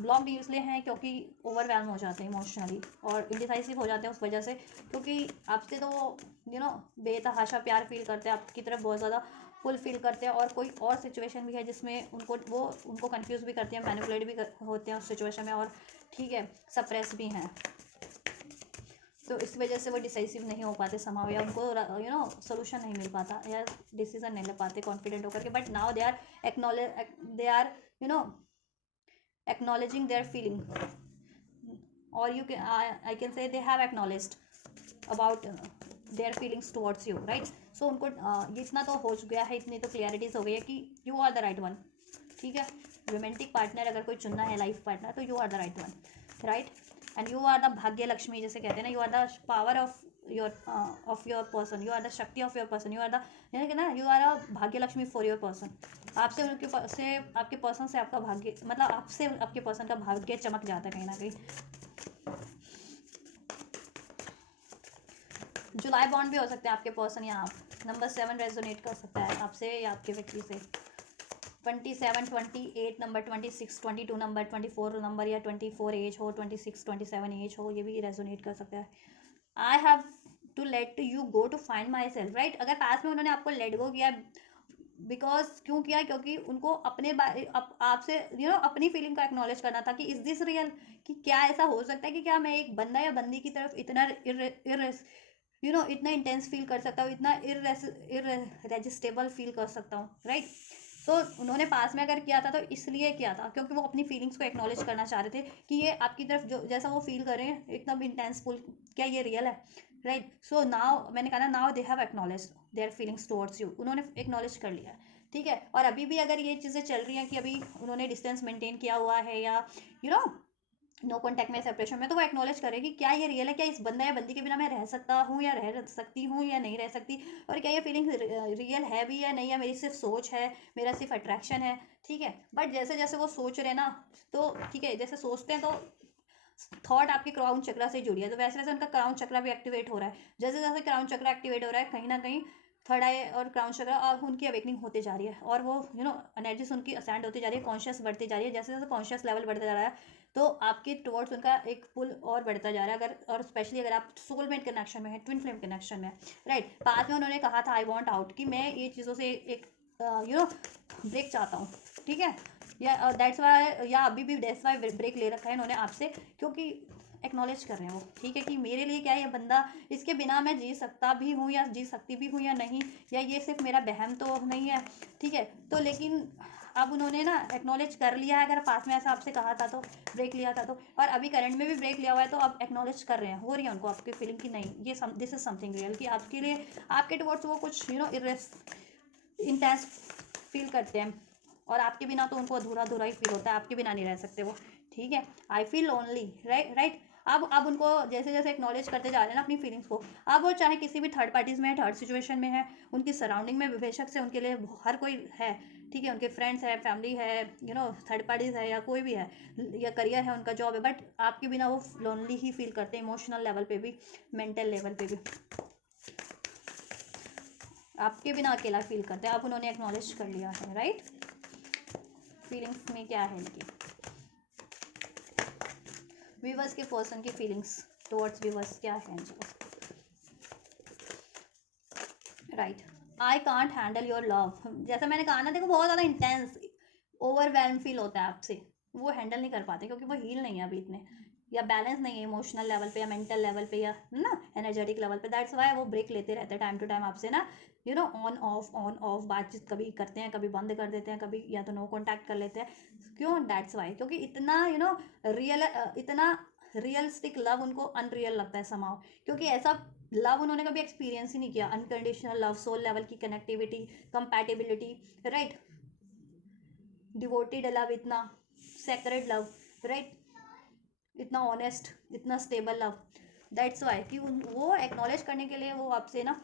ब्लॉक्ड इसलिए हैं क्योंकि ओवरवेलम हो जाते हैं इमोशनली, और इंडिसाइसिव हो जाते हैं उस वजह से, क्योंकि आपसे तो बेतहाशा प्यार फील करते हैं, आपकी तरफ बहुत ज़्यादा फुल फील करते हैं, और कोई और सिचुएशन भी है जिसमें उनको कंफ्यूज भी करते हैं, मैनिपुलेट भी होते हैं उस सिचुएशन में, और ठीक है, सप्रेस भी हैं, तो इस वजह से वो डिसाइसिव नहीं हो पाते समाव, या उनको सोल्यूशन नहीं मिल पाता, या डिसीजन नहीं ले पाते कॉन्फिडेंट होकर के। But now they are acknowledging their feeling, or I can say they have acknowledged about their feelings towards you, right. So उनको ये इतना तो हो गया है, इतनी तो क्लियरिटीज हो गई है कि you are the right one, ठीक है। रोमांटिक पार्टनर अगर कोई चुनना है, लाइफ पार्टनर, तो you are the right one, right. And you are the Bhagya Lakshmi जैसे कहते हैं ना, you are the power of your person, you are the shakti of your person, you are the, यानी कि ना यू आर अ भाग्य लक्ष्मी फॉर योर पर्सन। आपसे उनके से आपके पर्सन से आपका भाग्य, मतलब आपसे आपके पर्सन का भाग्य चमक जाता है कहीं ना कहीं। जुलाई बॉन्ड भी हो सकते हैं आपके पर्सन या आप। नंबर 7 रेजोनेट कर सकता है आपसे या आपके व्यक्ति से। 27, 28 नंबर, 26, 22 नंबर, 24 नंबर या 24 एज हो, 26, 27 एज हो, ये भी रेजोनेट कर सकता है। I have to let you go to find myself, right. अगर पास में उन्होंने आपको लेट गो किया, बिकॉज क्यों किया, क्योंकि उनको अपने आपसे अपनी फीलिंग का एक्नॉलेज करना था कि इज दिस रियल, कि क्या ऐसा हो सकता है कि क्या मैं एक बंदा या बंदी की तरफ इतना इतना इंटेंस फील कर सकता हूँ, इतना इररेजिस्टेबल फील कर सकता हूँ, राइट। तो उन्होंने पास में अगर किया था तो इसलिए किया था क्योंकि वो अपनी फीलिंग्स को एक्नॉलेज करना चाह रहे थे कि ये आपकी तरफ जो जैसा वो फील कर रहे हैं एकदम इंटेंसफुल, क्या ये रियल है, राइट। सो नाउ मैंने कहा ना, now they have acknowledge their feelings towards you, उन्होंने एक्नॉलेज कर लिया, ठीक है। और अभी भी अगर ये चीज़ें चल रही हैं कि अभी उन्होंने डिस्टेंस मेंटेन किया हुआ है या नो कॉन्टैक्ट में, सेपरेशन में, तो वो एक्नॉलेज करेगी क्या ये रियल है, क्या इस बंदा या बंदी के बिना मैं रह सकता हूँ या रह सकती हूँ या नहीं रह सकती, और क्या ये फीलिंग रियल है भी या नहीं, या मेरी सिर्फ सोच है, मेरा सिर्फ अट्रैक्शन है, ठीक है। बट जैसे जैसे वो सोच रहे ना, तो ठीक है, जैसे सोचते हैं तो थॉट आपके क्राउन चक्रा से जुड़ी है, तो वैसे वैसे उनका क्राउन चक्रा भी एक्टिवेट हो रहा है। जैसे जैसे क्राउन चक्रा एक्टिवेट हो रहा है, कहीं ना कहीं थर्ड आई और क्राउन चक्रा और उनकी अवेकनिंग होते जा रही है, और वो एनर्जीज उनकी असेंड होती जा रही है, कॉन्शियस बढ़ती जा रही है। जैसे जैसे कॉन्शियस लेवल बढ़ता जा रहा है तो आपके टुवर्ड्स उनका एक पुल और बढ़ता जा रहा है। अगर और स्पेशली अगर आप सोलमेट कनेक्शन में है, ट्विन फ्लेम कनेक्शन में, राइट। बाद में उन्होंने कहा था आई वॉन्ट आउट, कि मैं ये चीज़ों से एक ब्रेक चाहता हूँ, ठीक है। या दैट्स वाई, या अभी भी दैट्स वाई ब्रेक ले रखा है इन्होंने आपसे, क्योंकि एक्नॉलेज कर रहे हैं वो, ठीक है, कि मेरे लिए क्या ये बंदा, इसके बिना मैं जी सकता भी हूँ या जी सकती भी हूँ या नहीं, या ये सिर्फ मेरा बहम तो नहीं है, ठीक है। तो लेकिन अब उन्होंने ना एक्नॉलेज कर लिया है, अगर पास में ऐसा आपसे कहा था तो, ब्रेक लिया था तो, और अभी करंट में भी ब्रेक लिया हुआ है, तो अब एक्नॉलेज कर रहे हैं, हो रही है उनको आपकी फीलिंग की नहीं, ये दिस इज समथिंग रियल, कि आपके लिए आपके टुवर्ड्स वो कुछ इंटेंस फील करते हैं, और आपके बिना तो उनको अधूरा अधूरा ही फील होता है, आपके बिना नहीं रह सकते वो, ठीक है। I feel lonely, right. अब उनको जैसे जैसे एक्नॉलेज करते जा रहे हैं ना अपनी फीलिंग्स को, अब वो चाहे किसी भी थर्ड पार्टीज में है, थर्ड सिचुएशन में है, उनकी सराउंडिंग में बेशक से उनके लिए हर कोई है, ठीक है, उनके फ्रेंड्स है, फैमिली है, थर्ड पार्टीज है, या कोई भी है, या करियर है, उनका जॉब है, बट आपके बिना वो लोनली ही फील करते हैं, इमोशनल लेवल पे भी, मेंटल लेवल पे भी आपके बिना अकेला फील करते हैं। अब उन्होंने एक्नॉलेज कर लिया है, राइट। फीलिंग्स में क्या है इनकी, व्यूअर्स के पर्सन की फीलिंग्स टुवर्ड्स व्यूअर्स क्या है इनकी, right. I can't handle your love, जैसा मैंने कहा ना, देखो बहुत ज़्यादा इंटेंस ओवरवेलम फील होता है आपसे, वो हैंडल नहीं कर पाते क्योंकि वो हील नहीं है अभी इतने, या बैलेंस नहीं है इमोशनल लेवल पे या मेंटल लेवल पे या ना एनर्जेटिक लेवल पे। दैट्स वाई वो ब्रेक लेते रहते हैं टाइम टू टाइम आपसे ना, ऑन ऑफ बातचीत कभी करते हैं, कभी बंद कर देते हैं, कभी या तो नो कॉन्टैक्ट कर लेते हैं। क्यों? दैट्स वाई, क्योंकि इतना इतना रियलिस्टिक लव उनको अनरियल लगता है समाओ, क्योंकि ऐसा लव उन्होंने कभी एक्सपीरियंस ही नहीं किया। अनकंडीशनल लव, सोल लेवल की connectivity, compatibility, right, devoted love, इतना सेक्रेड लव, राइट, इतना ऑनेस्ट, इतना स्टेबल लव। दैट्स वाई कि वो एक्नॉलेज करने के लिए वो आपसे ना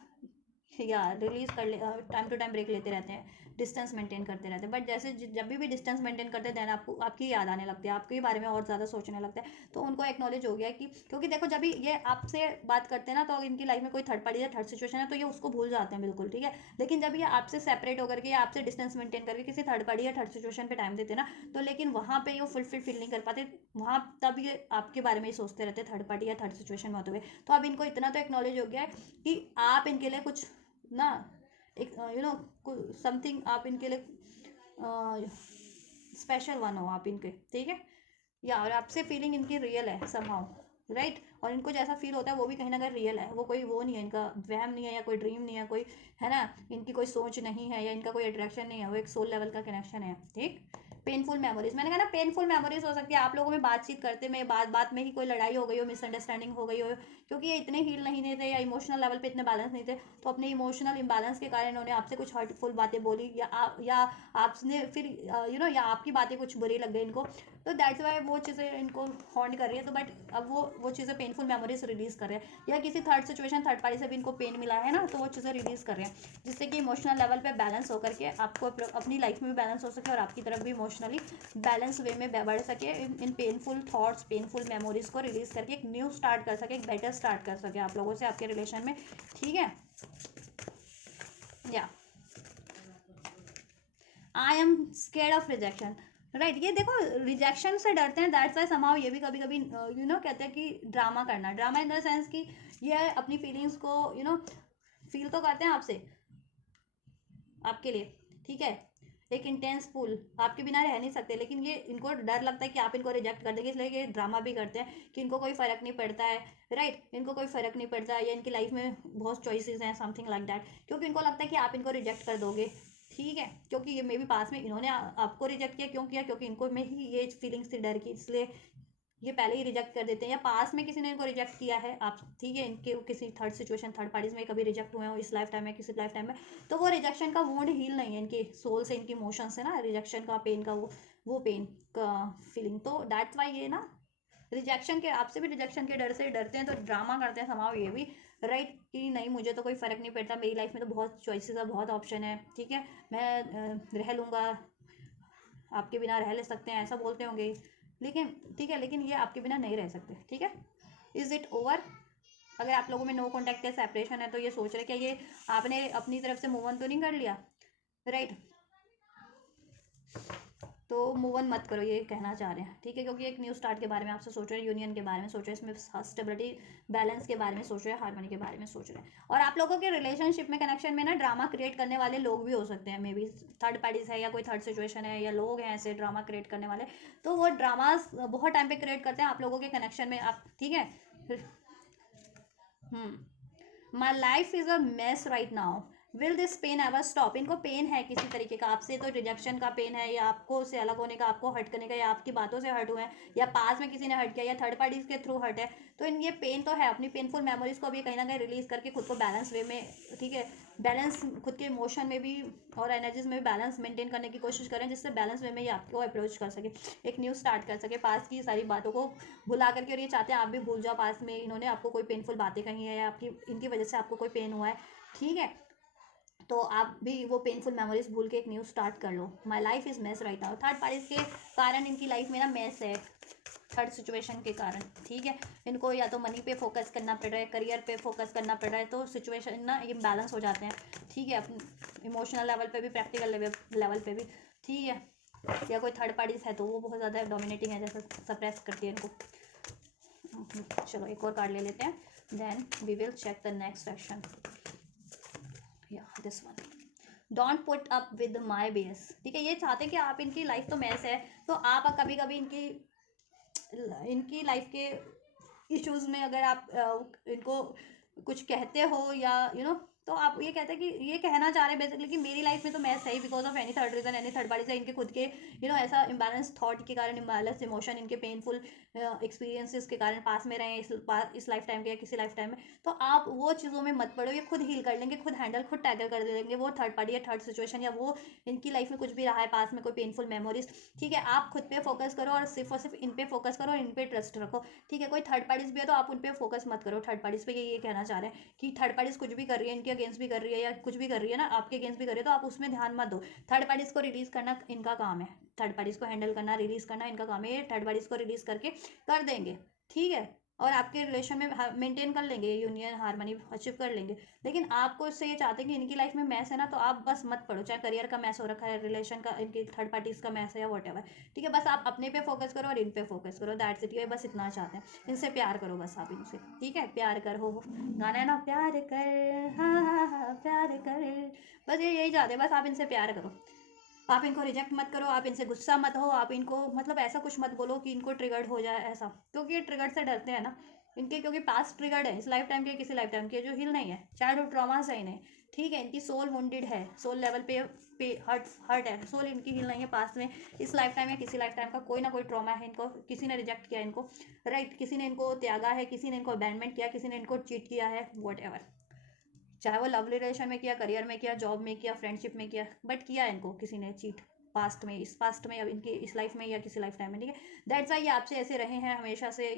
या रिलीज कर ले, टाइम टू टाइम ब्रेक लेते रहते हैं, डिस्टेंस मेंटेन करते रहते हैं। बट जैसे जब भी डिस्टेंस मेंटेन करते हैं देन आपको आपकी याद आने लगती है, आपके बारे में और ज़्यादा सोचने लगते हैं। तो उनको एक्नॉलेज हो गया कि क्योंकि देखो जब भी ये आपसे बात करते हैं ना, तो इनकी लाइफ में कोई थर्ड पार्टी या थर्ड सिचुएशन है तो ये उसको भूल जाते हैं बिल्कुल, ठीक है। लेकिन जब ये आपसे सेपरेट होकर के या आपसे डिस्टेंस मेंटेन करके किसी थर्ड पार्टी या थर्ड सिचुएशन पर टाइम देते हैं ना, तो लेकिन वहाँ पर ये फुलफिल फील नहीं कर पाते, वहाँ तब ये आपके बारे में ही सोचते रहते थर्ड पार्टी या थर्ड सिचुएशन में होते हुए। तो अब इनको इतना तो एक्नॉलेज हो गया है कि आप इनके लिए कुछ ना एक समथिंग, आप इनके लिए स्पेशल वन हो आप इनके, ठीक है। या और आपसे फीलिंग इनकी रियल है समहाउ, राइट। और इनको जैसा फील होता है वो भी कहीं ना कहीं रियल है, वो कोई वो नहीं है, इनका वहम नहीं है या कोई ड्रीम नहीं है, कोई है ना, इनकी कोई सोच नहीं है या इनका कोई अट्रैक्शन नहीं है, वो एक सोल लेवल का कनेक्शन है, ठीक। पेनफुल मेमोरीज, मैंने कहा ना पेनफुल मेमोरीज हो सकती है आप लोगों में बातचीत करते में बात में ही कोई लड़ाई हो गई हो, मिसअंडरस्टैंडिंग हो गई हो, क्योंकि ये इतने हील नहीं थे या इमोशनल लेवल पे इतने बैलेंस नहीं थे, तो अपने इमोशनल इम्बैलेंस के कारण उन्होंने आपसे कुछ हर्टफुल बातें बोली, या आपने फिर या आपकी बातें कुछ बुरी लग गई इनको, तो दैट्स वाई वो चीज़ें इनको हॉन्ट कर रही है। तो बट अब वो चीज़ें पेनफुल मेमोरीज रिलीज कर रहे हैं, या किसी थर्ड सिचुएशन थर्ड पार्टी से भी इनको पेन मिला है ना, तो वो चीज़ें रिलीज कर रहे हैं, जिससे कि इमोशनल लेवल पे बैलेंस होकर के आपको अपनी लाइफ में भी बैलेंस हो सके और आपकी तरफ भी इमोशनली बैलेंस वे में बढ़ सके, इन पेनफुल थॉट्स पेनफुल मेमोरीज को रिलीज करके एक न्यू स्टार्ट कर सके, एक बेटर स्टार्ट कर सके आप लोगों से आपके रिलेशन में। ठीक है, या I am scared of rejection, right. ये देखो रिजेक्शन से डरते हैं, दैट्स वाई समाउ ये भी कभी कभी कहते हैं कि ड्रामा करना, ड्रामा इन द सेंस कि ये अपनी फीलिंग्स को फील तो करते हैं आपसे, आपके लिए, ठीक है, एक इंटेंस पुल, आपके बिना रह नहीं सकते, लेकिन ये इनको डर लगता है कि आप इनको रिजेक्ट कर देंगे, इसलिए ये ड्रामा भी करते हैं कि इनको कोई फ़र्क नहीं पड़ता है, राइट, इनको कोई फ़र्क नहीं पड़ता है, या इनकी लाइफ में बहुत चॉइसेस हैं, समथिंग लाइक दैट, क्योंकि इनको लगता है कि आप इनको रिजेक्ट कर दोगे। ठीक है, क्योंकि ये मे भी पास में इन्होंने आपको रिजेक्ट किया, क्यों किया, क्योंकि इनको में ही ये फीलिंग्स थी डर की, इसलिए ये पहले ही रिजेक्ट कर देते हैं, या पास में किसी ने इनको रिजेक्ट किया है आप, ठीक है, इनके किसी थर्ड सिचुएशन थर्ड पार्टीज में कभी रिजेक्ट हुए हो इस लाइफ टाइम में, किसी लाइफ टाइम में, तो वो रिजेक्शन का वुंड हील नहीं है इनके सोल से, इनकी इमोशन से ना, रिजेक्शन का पेन का वो पेन का फीलिंग, तो दैट्स वाई ये ना रिजेक्शन के, आपसे भी रिजेक्शन के डर से डरते हैं, तो ड्रामा करते हैं समाव ये भी, राइट, कि नहीं मुझे तो कोई फ़र्क नहीं पड़ता, मेरी लाइफ में तो बहुत चॉइसेस है, बहुत ऑप्शन है, ठीक है, मैं रह लूँगा, आपके बिना रह ले सकते हैं, ऐसा बोलते होंगे, लेकिन ठीक है, लेकिन ये आपके बिना नहीं रह सकते। ठीक है, इज़ इट ओवर? अगर आप लोगों में नो कॉन्टैक्ट या सेपरेशन है, तो ये सोच रहे क्या ये आपने अपनी तरफ से मूव ऑन तो नहीं कर लिया, राइट, तो मूव ऑन मत करो, ये कहना चाह रहे हैं, ठीक है, क्योंकि एक न्यू स्टार्ट के बारे में आपसे सोच रहे हैं, यूनियन के बारे में सोच रहे हैं, इसमें स्टेबिलिटी बैलेंस के बारे में सोच रहे हैं, हार्मनी के बारे में सोच रहे हैं, और आप लोगों के रिलेशनशिप में कनेक्शन में ना ड्रामा क्रिएट करने वाले लोग भी हो सकते हैं, मे बी थर्ड पार्टीज है या कोई थर्ड सिचुएशन है, या लोग हैं ऐसे ड्रामा क्रिएट करने वाले, तो वो ड्रामास बहुत टाइम पे क्रिएट करते हैं आप लोगों के कनेक्शन में, आप, ठीक है। My life is a mess right now, will this pain ever stop, इनको पेन है किसी तरीके का आपसे, तो रिजेक्शन का पेन है, या आपको से अलग होने का, आपको हर्ट करने का, या आपकी बातों से हर्ट हुए हैं, या पास में किसी ने हर्ट किया, या थर्ड पार्टीज के थ्रू हर्ट है, तो इन ये पेन तो है, अपनी पेनफुल मेमोरीज को भी कहीं ना कहीं रिलीज करके खुद को बैलेंस वे में, ठीक है, बैलेंस खुद के इमोशन में भी और एनर्जीज में भी बैलेंस मेंटेन करने की कोशिश करें, जिससे बैलेंस वे में ये आपको अप्रोच कर सके, एक न्यू स्टार्ट कर सके, पास की सारी बातों को भुला करके, और ये चाहते हैं आप भी भूल जाओ, पास में इन्होंने आपको कोई पेनफुल बातें कही है, या आपकी इनकी वजह से आपको कोई पेन हुआ है, ठीक है, तो आप भी वो पेनफुल मेमोरीज भूल के एक न्यू स्टार्ट कर लो। My life is mess right now, third parties के कारण इनकी लाइफ में ना मेस है, थर्ड सिचुएशन के कारण, ठीक है, इनको या तो मनी पे फोकस करना पड़ रहा है, करियर पे फोकस करना पड़ रहा है, तो सिचुएशन ना ये बैलेंस हो जाते हैं, ठीक है, इमोशनल लेवल पे भी, प्रैक्टिकल लेवल पे भी, ठीक है, या कोई थर्ड पार्टीज है तो वो बहुत ज़्यादा डोमिनेटिंग है, जैसे सप्रेस करती है इनको। चलो एक और कार्ड ले लेते हैं, then we will check the next section, या this one, don't put up with my base, ठीक है, ये चाहते हैं कि आप, इनकी लाइफ तो मैस है, तो आप कभी कभी इनकी लाइफ के इश्यूज में अगर आप इनको कुछ कहते हो, या तो आप ये कहते हैं कि ये कहना चाह रहे हैं बेसिकली कि मेरी लाइफ में तो मैं सही, because of any third reason, any third party से, इनके खुद के ऐसा इम्बैलेंस थॉट के कारण, इम्बैलेंस इमोशन, इनके पेनफुल एक्सपीरियंसेस के कारण पास में रहे इस लाइफ टाइम के या किसी लाइफ टाइम में, तो आप वो चीज़ों में मत पड़ो, ये खुद हील कर लेंगे, खुद हैंडल, खुद टैकल कर देंगे, वो थर्ड पार्टी या थर्ड सिचुएशन, या वो इनकी लाइफ में कुछ भी रहा है पास में कोई पेनफुल मेमोरीज, ठीक है, आप खुद पे फोकस करो, और सिर्फ इन पे फोकस करो, और इन पे ट्रस्ट रखो, ठीक है, कोई थर्ड पार्टीज भी है तो आप उन पे फोकस मत करो, थर्ड पार्टीज पे ये कहना चाह रहे हैं कि थर्ड पार्टीज कुछ भी कर रही है, इनके अगेंस्ट भी कर रही है, या कुछ भी कर रही है ना, आपके अगेंस्ट भी कर रही है, तो आप उसमें ध्यान मत दो, थर्ड पार्टीज को रिलीज करना इनका काम है, थर्ड पार्टीज को हैंडल करना, रिलीज करना इनका काम है, थर्ड पार्टीज को रिलीज करके कर देंगे, ठीक है, और आपके रिलेशन में मेंटेन कर लेंगे, यूनियन हार्मनी अचीव कर लेंगे, लेकिन आपको इससे ये चाहते हैं कि इनकी लाइफ में मैस है ना, तो आप बस मत पड़ो, चाहे करियर का मैस हो रखा है, रिलेशन का, इनकी थर्ड पार्टीज का मैस है, या वॉट एवर, ठीक है, बस आप अपने पे फोकस करो और इन पे फोकस करो, दैट्स इट, ये बस इतना चाहते हैं, इनसे प्यार करो बस आप इनसे, ठीक है, प्यार करो, गाना है ना, प्यार कर, हाँ हाँ हाँ प्यार कर, बस ये यही चाहते हैं, बस आप इनसे प्यार करो, आप इनको रिजेक्ट मत करो, आप इनसे गुस्सा मत हो, आप इनको मतलब ऐसा कुछ मत बोलो कि इनको ट्रिगर्ड हो जाए ऐसा, क्योंकि ये ट्रिगर्ड से डरते हैं ना इनके, क्योंकि पास्ट ट्रिगर्ड है, इस लाइफ टाइम के किसी लाइफ टाइम के जो हिल नहीं है, चाइल्डहुड ट्रॉमास है इन्हें, ठीक है, इनकी सोल वुंडेड है, सोल लेवल पे हर्ट हर्ट है, सोल इनकी हील नहीं है पास्ट में, इस लाइफ टाइम या किसी लाइफ टाइम का कोई ना कोई ट्रॉमा है इनको, किसी ने रिजेक्ट किया इनको, राइट, किसी ने इनको त्यागा है, किसी ने इनको अबैंडमेंट किया, किसी ने इनको चीट किया है, वॉट एवर, चाहे वो लव रिलेशन में किया, करियर में किया, जॉब में किया, फ्रेंडशिप में किया, बट किया इनको किसी ने चीट पास्ट में, इस पास्ट में या इनकी इस लाइफ में या किसी लाइफ टाइम में, ठीक है। दैट्स वाई ये आपसे ऐसे रहे हैं हमेशा से,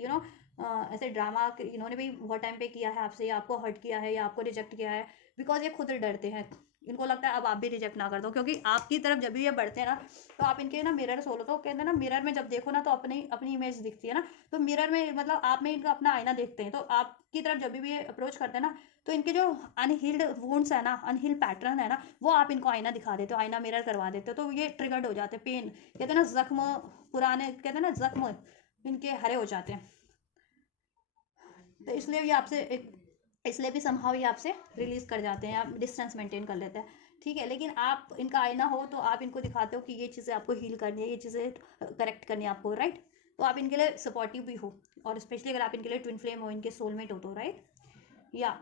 ऐसे ड्रामा इन्होंने भी बहुत टाइम पे किया है आपसे, या आपको हर्ट किया है, या आपको रिजेक्ट किया है, बिकॉज ये खुद डरते हैं, इनको लगता है अब आप भी रिजेक्ट ना कर दो, क्योंकि आपकी तरफ जब भी ये बढ़ते हैं ना, तो आप इनके ना मिरर सोलो, तो कहते हैं ना मिरर में जब देखो ना तो अपनी अपनी इमेज दिखती है ना, तो मिरर में मतलब आप में इनका अपना आईना देखते हैं, तो आपकी तरफ जब भी ये अप्रोच करते हैं ना, तो इनके जो अनहील्ड वुंड्स है ना, अनहील्ड पैटर्न है ना, वो आप इनको आईना दिखा देते हो, आईना मिरर करवा देते हो, तो ये ट्रिगर्ड हो जाते हैं, पेन कहते हैं ना, जख्म पुराने कहते हैं ना, जख्म इनके हरे हो जाते हैं, तो इसलिए ये आपसे इसलिए भी समहाउ ये आपसे रिलीज कर जाते हैं, आप डिस्टेंस मेंटेन कर लेते हैं, ठीक है। लेकिन आप इनका आईना हो तो आप इनको दिखाते हो कि ये चीज़ें आपको हील करनी है, ये चीज़ें करेक्ट करनी है आपको, राइट, तो आप इनके लिए सपोर्टिव भी हो, और स्पेशली अगर आप इनके लिए ट्विन फ्लेम हो, इनके सोलमेट हो, तो राइट, या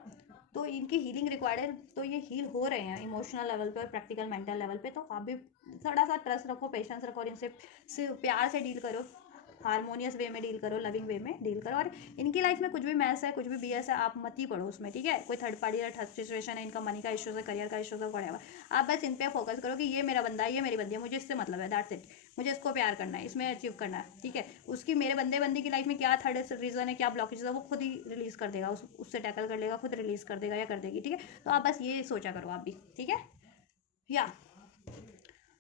तो इनकी हीलिंग रिक्वायर्ड है, तो ये हील हो रहे हैं इमोशनल लेवल पे और प्रैक्टिकल मेंटल लेवल पे, तो आप भी थोड़ा सा ट्रस्ट रखो, पेशेंस रखो, और इनसे प्यार से डील करो, हारमोनियस वे में डील करो, लविंग वे में डील करो, और इनकी लाइफ में कुछ भी मैस है, कुछ भी बीएस है, आप मत ही पढ़ो उसमें, ठीक है। कोई थर्ड पार्टी या थर्ड सिचुएशन है, इनका मनी का इश्यूज है, करियर का इश्यूज है, वhatever, आप बस इन पे फोकस करो कि ये मेरा बंदा है, ये मेरी बंदी है, मुझे इससे मतलब है, दैट्स इट, मुझे इसको प्यार करना है, इसमें अचीव करना है, ठीक है। उसकी मेरे बंदी की लाइफ में क्या थर्ड रीजन है, क्या ब्लॉकेज है, वो खुद ही रिलीज कर देगा, उससे टैकल कर लेगा, खुद रिलीज कर देगा या कर देगी, ठीक है। तो आप बस ये सोचा करो आप भी, ठीक है, या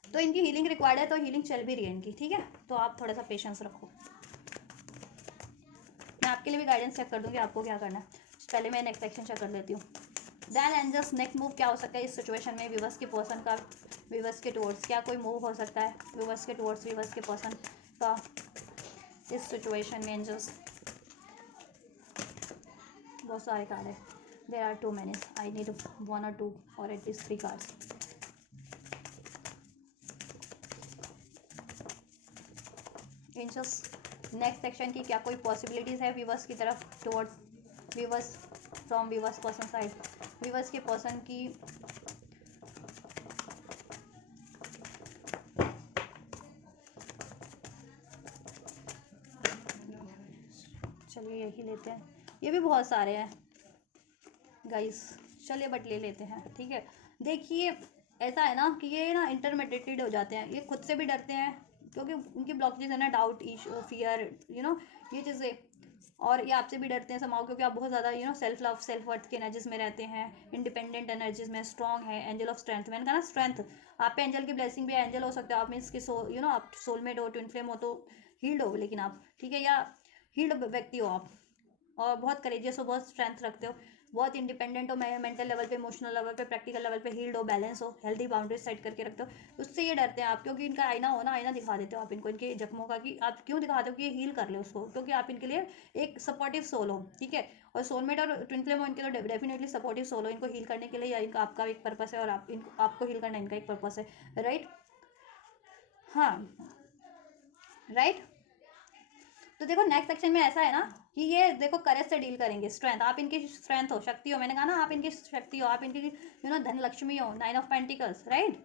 तो इनकी हीलिंग रिक्वायर्ड है, तो हीलिंग चल भी रही है इनकी, ठीक है, तो आप थोड़ा सा पेशेंस रखो, मैं आपके लिए भी गाइडेंस चेक कर दूंगी आपको क्या करना है, पहले मैं नेक्स्ट सेक्शन चेक कर लेती हूँ। देन एंजल्स नेक्स्ट मूव क्या हो सकता है इस सिचुएशन में, विवर्स के पर्सन का विवर्स के टुवर्ड्स क्या कोई मूव हो सकता है, विवर्स के टुवर्ड्स विवर्स के पर्सन का इस सिचुएशन में, एंजल्स बहुत सारे कार्ड है, there are too many, I need 1 or 2 और at least 3 cards. Angels next section की क्या कोई पॉसिबिलिटीज़ है विवर्स की तरफ, towards viewers, from viewers person side, viewers के पर्सन की चलिए यही लेते हैं, ये भी बहुत सारे हैं गाइस, चलिए बट ले लेते हैं, ठीक है। देखिए ऐसा है ना कि ये ना इंटरमिटेटेड हो जाते हैं, ये खुद से भी डरते हैं, क्योंकि उनकी ब्लॉकेज है ना, डाउट, इशू, फियर, ये चीज़ें, और ये आपसे भी डरते हैं समाओ, क्योंकि आप बहुत ज़्यादा सेल्फ लव, सेल्फ वर्थ के एनर्जीज में रहते हैं, इंडिपेंडेंट एनर्जीज में स्ट्रॉन्ग है, एंजल ऑफ स्ट्रेंथ, मैंने कहा ना स्ट्रेंथ, आप पे एंजल की ब्लेसिंग भी है, एंजल हो सकते हो आप, मीन्स कि आप सोलमेट हो, ट्विन फ्लेम हो, तो हील्ड हो, लेकिन आप ठीक है, या हील्ड व्यक्ति हो आप, और बहुत करेजियस हो, बहुत स्ट्रेंथ रखते हो, बहुत इंडिपेंडेंट हो, मेंटल लेवल पे, इमोशनल लेवल पे, प्रैक्टिकल लेवल पे हील्ड हो, बैलेंस हो, हेल्दी बाउंड्रीज सेट करके रखते हो, उससे ये डरते हैं आप, क्योंकि इनका आईना हो ना, आईना दिखा देते हो आप इनको, इनके जख्मों का, कि आप क्यों दिखाते हो कि ये हील कर ले उसको, क्योंकि आप इनके लिए एक सपोर्टिव सोल हो, ठीक है। और सोलमेट और ट्विन फ्लेम हो इनके लिए डेफिनेटली सपोर्टिव सोल हो, इनको हील करने के लिए, या इनका आपका एक पर्पस है, और आपको हील करना इनका एक पर्पस है, राइट, हाँ, राइट। तो देखो नेक्स्ट सेक्शन में ऐसा है ना कि ये देखो करेज से डील करेंगे, स्ट्रेंथ, आप इनकी स्ट्रेंथ हो, शक्ति हो, मैंने कहा ना आप इनकी शक्ति हो, आप इनकी धन लक्ष्मी हो, 9 of Pentacles, राइट,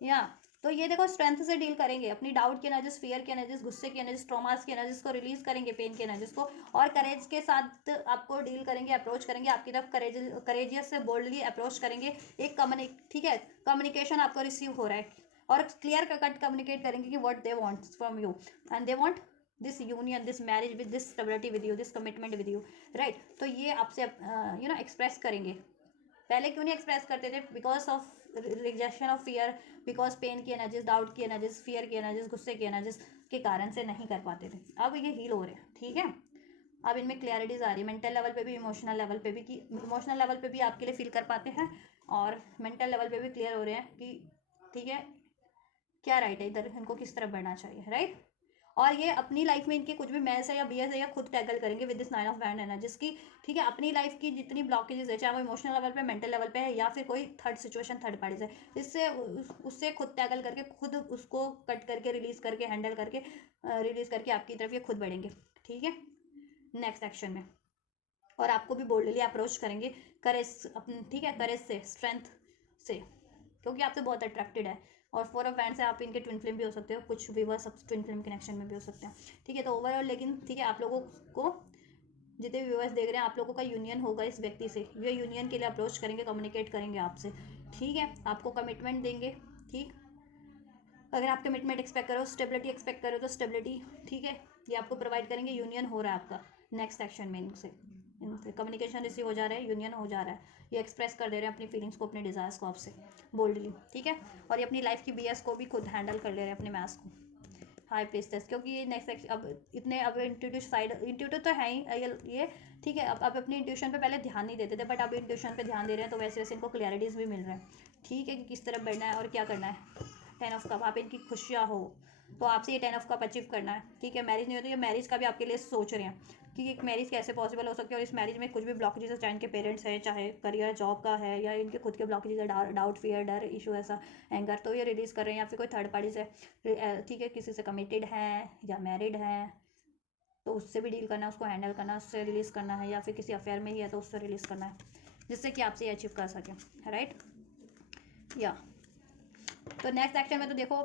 या तो ये देखो स्ट्रेंथ से डील करेंगे, अपनी डाउट की एनर्जीज, फियर की एनर्जीज, गुस्से की एनर्जीज, ट्रॉमास की एनर्जीज को रिलीज करेंगे, पेन की एनर्जीज को, और करेज के साथ आपको डील करेंगे, अप्रोच करेंगे, आपकी तरफ करेजियस से बोल्डली अप्रोच करेंगे, एक ठीक है, कम्युनिकेशन आपको रिसीव हो रहा है, और क्लियर कट कम्युनिकेट करेंगे कि what they want from you, and they want this union, this marriage with this stability with you, this commitment with you, right. तो ये आपसे एक्सप्रेस करेंगे, पहले क्यों नहीं एक्सप्रेस करते थे, because of rejection of fear, because pain की एनर्जीज, डाउट की एनर्जीज, फियर की एनर्जीज, गुस्से की एनर्जीज के कारण से नहीं कर पाते थे, अब ये हील हो रहे हैं, ठीक है। अब इनमें क्लैरिटीज आ रही है, मेंटल लेवल पे भी, इमोशनल लेवल पे भी, कि इमोशनल लेवल पे भी आपके लिए फील कर पाते हैं, और मेंटल लेवल पे भी क्लियर हो रहे हैं कि ठीक है क्या राइट है, इधर इनको किस तरफ बढ़ना चाहिए, राइट। और ये अपनी लाइफ में इनके कुछ भी मैस है या बीएस है, या खुद टैकल करेंगे with this 9 of Wands energies की, ठीक है। अपनी लाइफ की जितनी ब्लॉकेजेस है, चाहे वो इमोशनल लेवल पे, मेंटल लेवल पे है, या फिर कोई थर्ड सिचुएशन, थर्ड पार्टीज है, इससे उससे खुद टैकल करके, खुद उसको कट करके, रिलीज करके, हैंडल करके, रिलीज करके आपकी तरफ ये खुद बढ़ेंगे, ठीक है, नेक्स्ट एक्शन में, और आपको भी बोल्डली अप्रोच करेंगे, करेज अपने, ठीक है, करेज से, स्ट्रेंथ से, क्योंकि आपसे बहुत अट्रैक्टेड है। और 4 ऑफ वैंड से आप इनके ट्विन फ्लेम भी हो सकते हो, कुछ व्यूअर्स सब ट्विन फ्लेम कनेक्शन में भी हो सकते हैं, ठीक है। तो ओवरऑल लेकिन ठीक है, आप लोगों को जितने भी व्यूअर्स देख रहे हैं, आप लोगों का यूनियन होगा इस व्यक्ति से, ये यूनियन के लिए अप्रोच करेंगे, कम्युनिकेट करेंगे आपसे, ठीक है। आपको कमिटमेंट देंगे, ठीक। अगर आप कमिटमेंट एक्सपेक्ट करो, स्टेबिलिटी एक्सपेक्ट करो तो स्टेबिलिटी, ठीक है, ये आपको प्रोवाइड करेंगे। यूनियन हो रहा है आपका नेक्स्ट एक्शन में इनसे कम्युनिकेशन रिसीव हो जा रहा है, यूनियन हो जा रहा है, ये एक्सप्रेस कर दे रहे हैं अपनी फीलिंग्स को, अपने डिज़ायर्स को आपसे बोल्डली, ठीक है। और ये अपनी लाइफ की बीएस को भी खुद हैंडल कर ले रहे हैं, अपने मैथ्स को, हाई प्रीस्टेस, क्योंकि ये नेक्स्ट अब इतने अब इंट्यूटिव साइड, इंट्यूटिव तो है ही ये, ठीक है। अब अपनी इंट्यूशन पे पहले ध्यान नहीं देते थे, बट अब इंट्यूशन पे ध्यान दे रहे हैं, तो वैसे वैसे इनको क्लैरिटीज़ भी मिल रहा है, ठीक है, कि किस तरफ बढ़ना है और क्या करना है। 10 ऑफ कप, आप इनकी खुशियाँ हो तो आपसे ये 10 ऑफ कप अचीव करना है, ठीक है। मैरिज नहीं होती, ये मैरिज का भी आपके लिए सोच रहे हैं कि एक मैरिज कैसे पॉसिबल हो सकती है, और इस मैरिज में कुछ भी ब्लॉकेजेस है, चाहे इनके पेरेंट्स है, चाहे करियर जॉब का है, या इनके खुद के ब्लॉकेजेस है, डाउट, फियर, डर, इशू, ऐसा एंगर, तो ये रिलीज़ कर रहे हैं। या फिर कोई थर्ड पार्टी से, ठीक है, किसी से कमिटेड है या मैरिड है, तो उससे भी डील करना है, उसको हैंडल करना, उससे रिलीज़ करना है, या फिर किसी अफेयर में ही है तो उससे रिलीज़ करना है, जिससे कि आपसे ये अचीव कर सकें, राइट। या तो नेक्स्ट एक्शन में तो देखो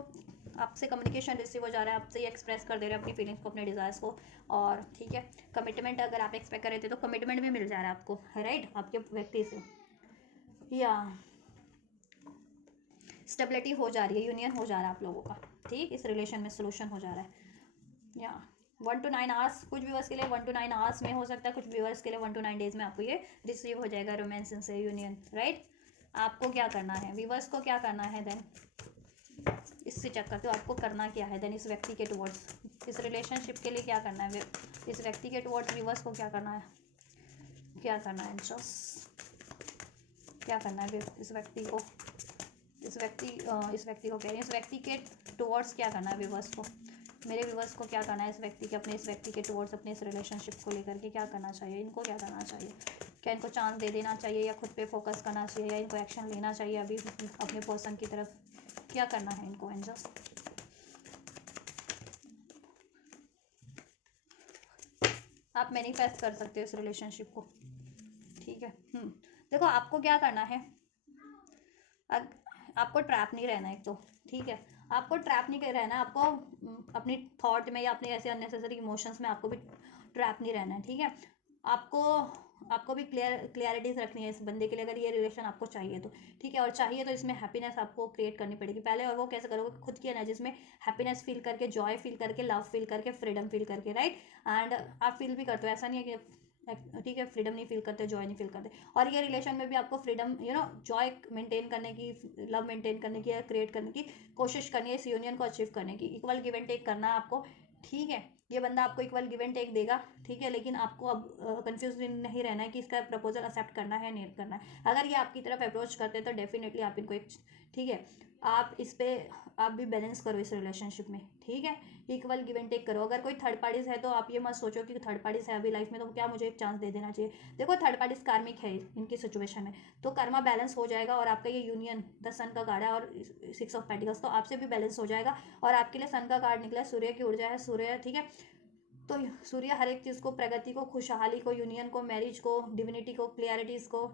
आपसे कम्युनिकेशन रिसीव हो जा रहा है, आपसे ये एक्सप्रेस कर दे रहे हैं अपनी फीलिंग्स को, अपने डिज़ायर्स को, और ठीक है, कमिटमेंट अगर आप एक्सपेक्ट कर रहे थे तो कमिटमेंट भी मिल जा रहा है आपको, राइट, आपके व्यक्ति से। या स्टेबिलिटी हो जा रही है, यूनियन हो जा रहा है आप लोगों का, ठीक, इस रिलेशन में सोल्यूशन हो जा रहा है। या 1 to 9 आवर्स, कुछ व्यूअर्स के लिए 1 to 9 आवर्स में हो सकता है, कुछ व्यूअर्स के लिए 1 to 9 डेज में आपको ये रिसीव हो जाएगा रोमांस से यूनियन, राइट। आपको क्या करना है, व्यूअर्स को क्या करना है देन, इससे चेक करते हो आपको करना क्या है देन, इस व्यक्ति के टुवर्ड्स, इस रिलेशनशिप के लिए क्या करना है, इस व्यक्ति के टुवर्ड्स व्यूअर्स को क्या करना है, क्या करना है जस्ट, क्या करना है इस व्यक्ति को, इस व्यक्ति को कह रही है, इस व्यक्ति के टुवर्ड्स क्या करना है व्यूअर्स को, मेरे व्यूअर्स को क्या करना है इस व्यक्ति के, अपने इस व्यक्ति के टुवर्ड्स, अपने इस रिलेशनशिप को लेकर के क्या करना चाहिए, इनको क्या करना चाहिए, क्या इनको चांस दे देना चाहिए, या खुद पे फोकस करना चाहिए, या इनको एक्शन लेना चाहिए अभी अपने पर्सन की तरफ, क्या करना है इनको एंजल्स। आप मैनिफेस्ट कर सकते हो इस रिलेशनशिप को, ठीक है। देखो आपको क्या करना है, आपको ट्रैप नहीं रहना एक तो, ठीक है, आपको ट्रैप नहीं रहना, आपको अपनी थॉट में या अपने ऐसे अननेसेसरी इमोशंस में आपको भी ट्रैप नहीं रहना है, ठीक है। आपको भी क्लियरिटीज रखनी है इस बंदे के लिए, अगर ये रिलेशन आपको चाहिए तो, ठीक है। और चाहिए तो इसमें हैप्पीनेस आपको क्रिएट करनी पड़ेगी पहले, और वो कैसे करोगे, खुद की एनर्जीज में हैप्पीनेस फील करके, जॉय फील करके, लव फील करके, फ्रीडम फील करके, राइट। एंड आप फील भी करते हो, ऐसा नहीं है कि ठीक है फ्रीडम नहीं फील करते, जॉय नहीं फील करते, और ये रिलेशन में भी आपको फ्रीडम, जॉय मेंटेन करने की, लव मेंटेन करने की, क्रिएट करने की कोशिश करनी है, इस यूनियन को अचीव करने की, इक्वल गिव एंड टेक करना है आपको, ठीक है। ये बंदा आपको इक्वल गिव एंड टेक देगा, ठीक है, लेकिन आपको अब कंफ्यूज नहीं रहना है कि इसका प्रपोजल एक्सेप्ट करना है नहीं करना है। अगर ये आपकी तरफ अप्रोच करते हैं तो डेफिनेटली आप इनको एक, ठीक है, आप इस पर आप भी बैलेंस करो इस रिलेशनशिप में, ठीक है, इक्वल गिव एंड टेक करो। अगर कोई थर्ड पार्टीज है तो आप ये मत सोचो कि थर्ड पार्टीज है अभी लाइफ में तो क्या मुझे एक चांस दे देना चाहिए। देखो थर्ड पार्टीज कार्मिक है इनकी सिचुएशन में, तो कर्मा बैलेंस हो जाएगा, और आपका ये यूनियन द सन का कार्ड है और 6 ऑफ पेंटिकल्स, तो आपसे भी बैलेंस हो जाएगा, और आपके लिए सन का कार्ड निकला, सूर्य की ऊर्जा है, सूर्य, ठीक है। तो सूर्य हर एक चीज़ को, प्रगति को, खुशहाली को, यूनियन को, मैरिज को, डिविनिटी को, क्लियरिटीज़ को,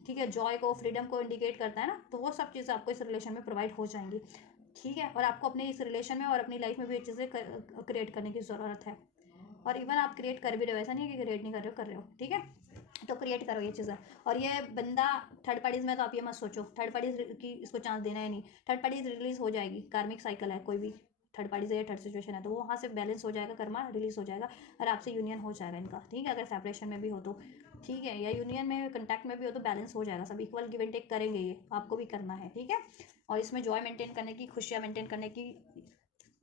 ठीक है, जॉय को, फ्रीडम को इंडिकेट करता है ना, तो वो सब चीज़ें आपको इस रिलेशन में प्रोवाइड हो जाएंगी, ठीक है। और आपको अपने इस रिलेशन में और अपनी लाइफ में भी ये चीज़ें क्रिएट करने की ज़रूरत है, और इवन आप क्रिएट कर भी रहे हो, ऐसा नहीं है कि क्रिएट नहीं कर रहे हो, ठीक है। तो क्रिएट करो ये चीज़ें। और ये बंदा थर्ड पार्टीज में तो आप ये मत सोचो थर्ड पार्टीज की इसको चांस देना है नहीं, थर्ड पार्टीज रिलीज हो जाएगी, कार्मिक साइकिल है, कोई भी थर्ड पार्टी से या थर्ड सिचुएशन है तो वो वहाँ से बैलेंस हो जाएगा, कर्मा रिलीज हो जाएगा, और आपसे यूनियन हो जाएगा इनका, ठीक है। अगर सेपरेशन में भी हो तो ठीक है, या यूनियन में कंटैक्ट में भी हो तो बैलेंस हो जाएगा, सब इक्वल गिव एंड टेक करेंगे, ये आपको भी करना है, ठीक है। और इसमें जॉय मेंटेन करने की, खुशियाँ मेंटेन करने की,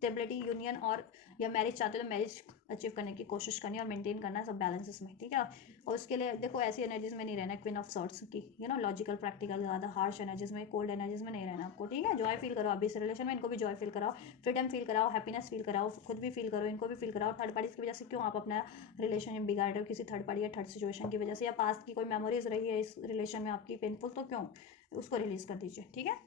स्टेबिलिटी, यूनियन, और या मैरिज चाहते हो तो मैरिज अचीव करने की कोशिश करनी और मेंटेन करना है सब बैलेंसेस में, ठीक है। और उसके लिए देखो ऐसी एनर्जीज में नहीं रहना, क्वीन ऑफ सॉर्ट्स की, लॉजिकल प्रैक्टिकल, ज़्यादा हार्श एनर्जीज में, कोल्ड एनर्जीज में नहीं रहना आपको, ठीक है। जॉय फील करो अभी इस रिलेशन में, इनको भी जॉय फील कराओ, फ्रीडम फील कराओ, हैप्पीनेस फील कराओ, खुद भी फील करो, इनको भी फील कराओ। थर्ड पार्टीज की वजह से क्यों आप अपना रिलेशनशिप बिगाड़ रहे हो, किसी थर्ड पार्टी या थर्ड सिचुएशन की वजह से, या पास्ट की कोई मेमोरीज रही है इस रिलेशन में आपकी पेनफुल, तो क्यों उसको रिलीज कर दीजिए, ठीक है।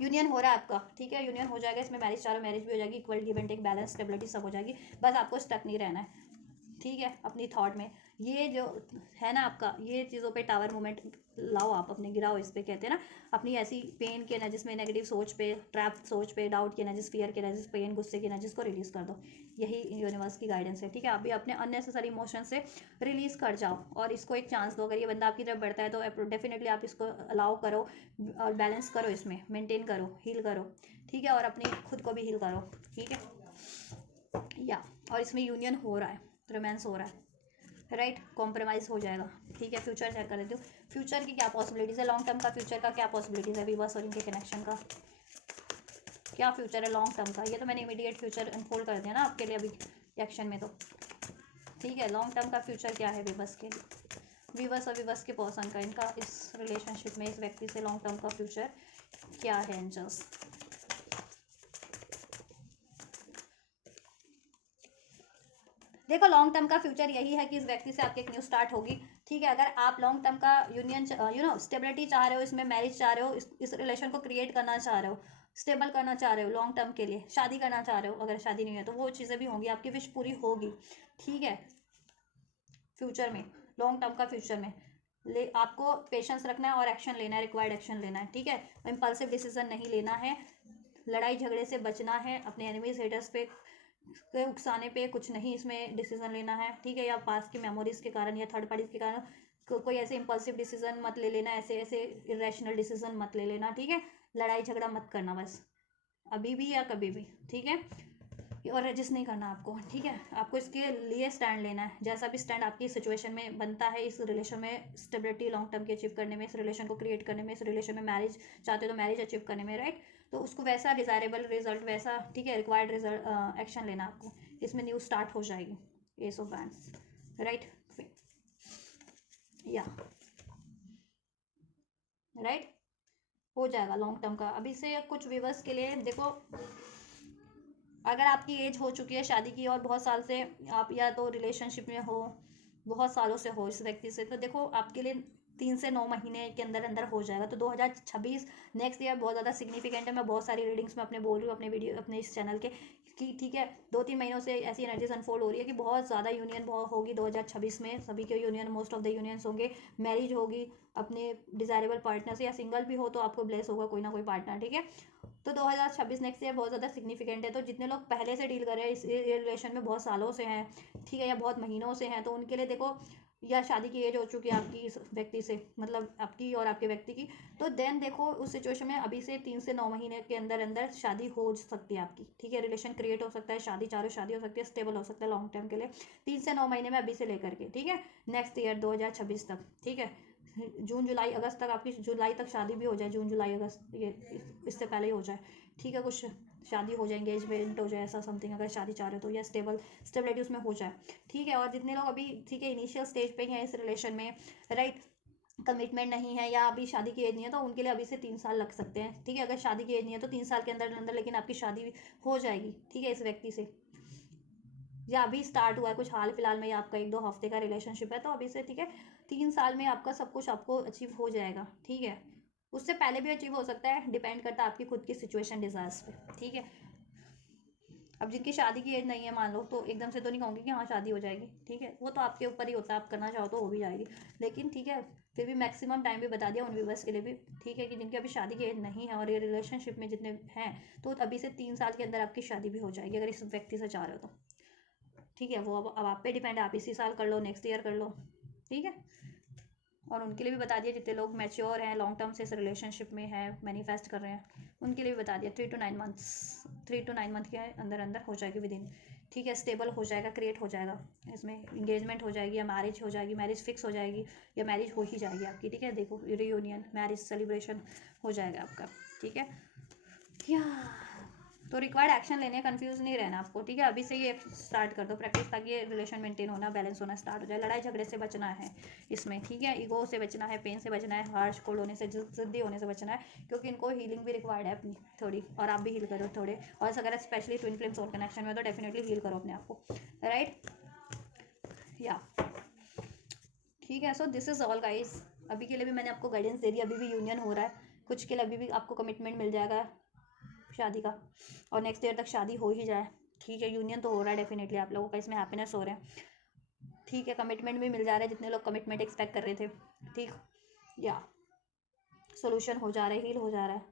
यूनियन हो रहा है आपका, ठीक है, यूनियन हो जाएगा, इसमें मैरिज चारों मैरिज भी हो जाएगी, equal give and take, balance, stability सब हो जाएगी, बस आपको स्टक नहीं रहना है, ठीक है, अपनी थॉट में, ये जो है ना आपका, ये चीज़ों पे टावर मूवमेंट लाओ आप अपने, गिराओ इस पे, कहते हैं ना अपनी ऐसी पेन की एनर्जीज में, नेगेटिव सोच पे, ट्रैप सोच पे, डाउट की एनर्जीज, फियर की एनर्जीज, पेन गुस्से की एनर्जीज को रिलीज कर दो। यही यूनिवर्स की गाइडेंस है, ठीक है। आप भी अपने अननेसेसरी इमोशन से रिलीज कर जाओ और इसको एक चांस दो। अगर ये बंदा आपकी तरफ बढ़ता है तो डेफिनेटली आप इसको अलाउ करो और बैलेंस करो, इसमें मेंटेन करो, हील करो, ठीक है। और अपनी खुद को भी हील करो, ठीक है। या और इसमें यूनियन हो रहा है, रोमांस हो रहा है, राइट, कॉम्प्रोमाइज़ हो जाएगा, ठीक है। फ्यूचर चेक कर देती हूँ, फ्यूचर की क्या पॉसिबिलिटीज़ है, लॉन्ग टर्म का फ्यूचर का क्या पॉसिबिलिटीज़ है वीवर्स और इनके कनेक्शन का क्या फ्यूचर है लॉन्ग टर्म का। ये तो मैंने इमीडिएट फ्यूचर अनफोल्ड कर दिया ना आपके लिए अभी एक्शन में, तो ठीक है। लॉन्ग टर्म का फ्यूचर क्या है वीवर्स के लिए, वीवर्स और वीवर्स के पर्सन का, इनका इस रिलेशनशिप में इस व्यक्ति से लॉन्ग टर्म का फ्यूचर क्या है एंजल्स। देखो लॉन्ग टर्म का फ्यूचर यही है कि इस व्यक्ति से आपकी एक न्यू स्टार्ट होगी, ठीक है। अगर आप लॉन्ग टर्म का यूनियन स्टेबिलिटी चाह रहे हो, इसमें मैरिज चाह रहे हो, इस रिलेशन को क्रिएट करना चाह रहे हो, स्टेबल करना चाह रहे हो लॉन्ग टर्म के लिए, शादी करना चाह रहे हो, अगर शादी नहीं है तो वो चीज़ें भी होंगी, आपकी विश पूरी होगी, ठीक है। फ्यूचर में, लॉन्ग टर्म का फ्यूचर में आपको पेशेंस रखना है और एक्शन लेना है, रिक्वायर्ड एक्शन लेना है, ठीक है। इम्पल्सिव डिसीजन नहीं लेना है, लड़ाई झगड़े से बचना है, अपने एनिमीज हेटर्स पे के उकसाने पे कुछ नहीं इसमें डिसीजन लेना है, ठीक है। या पास की मेमोरीज के कारण या थर्ड पार्टीज के कारण कोई ऐसे इंपल्सिव डिसीजन मत ले लेना, ऐसे ऐसे इरेशनल डिसीजन मत ले लेना, ठीक है। लड़ाई झगड़ा मत करना बस, अभी भी या कभी भी, ठीक है। और रजिस्ट नहीं करना आपको, ठीक है। आपको इसके लिए स्टैंड लेना है, जैसा भी स्टैंड आपकी सिचुएशन में बनता है, इस रिलेशन में स्टेबिलिटी लॉन्ग टर्म की अचीव करने में, इस रिलेशन को क्रिएट करने में, इस रिलेशन में मैरिज चाहते हो तो मैरिज अचीव करने में, राइट। तो उसको वैसा डिजायरेबल रिजल्ट, वैसा, ठीक है, रिक्वायर्ड रिजल्ट एक्शन लेना आपको, इसमें न्यू स्टार्ट हो जाएगी। एस ऑफ बैंड्स, राइट, या राइट, हो जाएगा लॉन्ग टर्म का। अभी से कुछ व्यूवर्स के लिए देखो, अगर आपकी एज हो चुकी है शादी की और बहुत साल से आप या तो रिलेशनशिप में हो, बहुत सालों से हो इस व्यक्ति से, तो देखो आपके लिए 3 से 9 महीने के अंदर अंदर हो जाएगा। तो 2026 नेक्स्ट ईयर बहुत ज़्यादा सिग्निफिकेंट है। मैं बहुत सारी रीडिंग्स में अपने बोल रही हूँ अपने वीडियो अपने इस चैनल के कि ठीक है 2-3 महीनों से ऐसी एनर्जीज अनफोल्ड हो रही है कि बहुत ज़्यादा यूनियन बहुत होगी 2026 में, सभी के union, most of the unions होंगे, मैरिज होगी अपने डिजायरेबल पार्टनर से, या सिंगल भी हो तो आपको ब्लेस होगा कोई ना कोई पार्टनर, ठीक है। तो 2026 नेक्स्ट ईयर बहुत ज़्यादा सिग्निफिकेंट है। तो जितने लोग पहले से डील कर रहे हैं इस रिलेशन में बहुत सालों से हैं, ठीक है, या बहुत महीनों से हैं, तो उनके लिए देखो, या शादी की एज हो चुकी है आपकी इस व्यक्ति से, मतलब आपकी और आपके व्यक्ति की, तो देन देखो उस सिचुएशन में अभी से 3 से 9 महीने के अंदर अंदर शादी हो सकती है आपकी, ठीक है। रिलेशन क्रिएट हो सकता है, शादी चारों शादी हो सकती है, स्टेबल हो सकता है लॉन्ग टर्म के लिए 3 से 9 महीने में अभी से लेकर के, ठीक है, नेक्स्ट ईयर 2026 तक, ठीक है। जून जुलाई अगस्त तक आपकी, जुलाई तक शादी भी हो जाए, जून जुलाई अगस्त ये इससे पहले ही हो जाए, ठीक है। कुछ शादी हो जाए, एंगेजमेंट हो जाए, ऐसा समथिंग अगर शादी चाह रहे हो तो, या स्टेबिलिटी उसमें हो जाए, ठीक है। और जितने लोग अभी, ठीक है, इनिशियल स्टेज पे हैं इस रिलेशन में, राइट, कमिटमेंट नहीं है या अभी शादी की एज नहीं है, तो उनके लिए अभी से 3 साल लग सकते हैं, ठीक है। अगर शादी की एज नहीं है तो 3 साल के अंदर अंदर लेकिन आपकी शादी हो जाएगी, ठीक है, इस व्यक्ति से, या अभी स्टार्ट हुआ है कुछ हाल फिलहाल में, या आपका 1-2 हफ्ते का रिलेशनशिप है, तो अभी से, ठीक है, 3 साल में आपका सब कुछ आपको अचीव हो जाएगा, ठीक है। उससे पहले भी अचीव हो सकता है, डिपेंड करता है आपकी खुद की सिचुएशन डिजायर्स पे, ठीक है। अब जिनकी शादी की एज नहीं है मान लो, तो एकदम से तो नहीं कहूँगी कि हाँ शादी हो जाएगी, ठीक है, वो तो आपके ऊपर ही होता है, आप करना चाहो तो हो भी जाएगी, लेकिन ठीक है, फिर भी मैक्सिमम टाइम भी बता दिया उन व्यूवर्स के लिए भी, ठीक है, कि जिनकी अभी शादी की एज नहीं है और ये रिलेशनशिप में जितने हैं, तो अभी से 3 साल के अंदर आपकी शादी भी हो जाएगी अगर इस व्यक्ति से चाह रहे हो तो, ठीक है। वो अब आप पे डिपेंड है, आप इसी साल कर लो, नेक्स्ट ईयर कर लो, ठीक है। और उनके लिए भी बता दिया जितने लोग मैच्योर हैं, लॉन्ग टर्म से इस रिलेशनशिप में हैं, मैनिफेस्ट कर रहे हैं, उनके लिए भी बता दिया 3 to 9 मंथ के अंदर अंदर हो जाएगी विद इन, ठीक है। स्टेबल हो जाएगा, क्रिएट हो जाएगा, इसमें इंगेजमेंट हो जाएगी या मैरिज हो जाएगी, मैरिज फिक्स हो जाएगी या मैरिज हो ही जाएगी आपकी, ठीक है। देखो रियूनियन, मैरिज सेलिब्रेशन हो जाएगा आपका, ठीक है। या तो रिक्वायर्ड एक्शन लेने, कंफ्यूज नहीं रहना आपको, ठीक है। अभी से ये स्टार्ट कर दो प्रैक्टिस, ताकि ये रिलेशन मेंटेन होना, बैलेंस होना स्टार्ट हो जाए। लड़ाई झगड़े से बचना है इसमें, ठीक है। ईगो से बचना है, पेन से बचना है, हार्श कोल्ड होने से, जिद्दी होने से बचना है, क्योंकि इनको हीलिंग भी रिक्वायर्ड है अपनी थोड़ी, और आप भी हील करो थोड़े, और अगर specially twin flame soul connection में तो डेफिनेटली हील करो अपने आप को, राइट, या ठीक है। So this is all guys, अभी के लिए भी मैंने आपको गाइडेंस दे दी, अभी भी यूनियन हो रहा है, कुछ के लिए अभी भी आपको कमिटमेंट मिल जाएगा शादी का, और नेक्स्ट ईयर तक शादी हो ही जाए, ठीक है। यूनियन तो हो रहा है डेफिनेटली आप लोगों का, इसमें हैप्पीनेस हो रहा है, ठीक है, कमिटमेंट भी मिल जा रहा है जितने लोग कमिटमेंट एक्सपेक्ट कर रहे थे, ठीक, या सोल्यूशन हो जा रहा है, हील हो जा रहा है,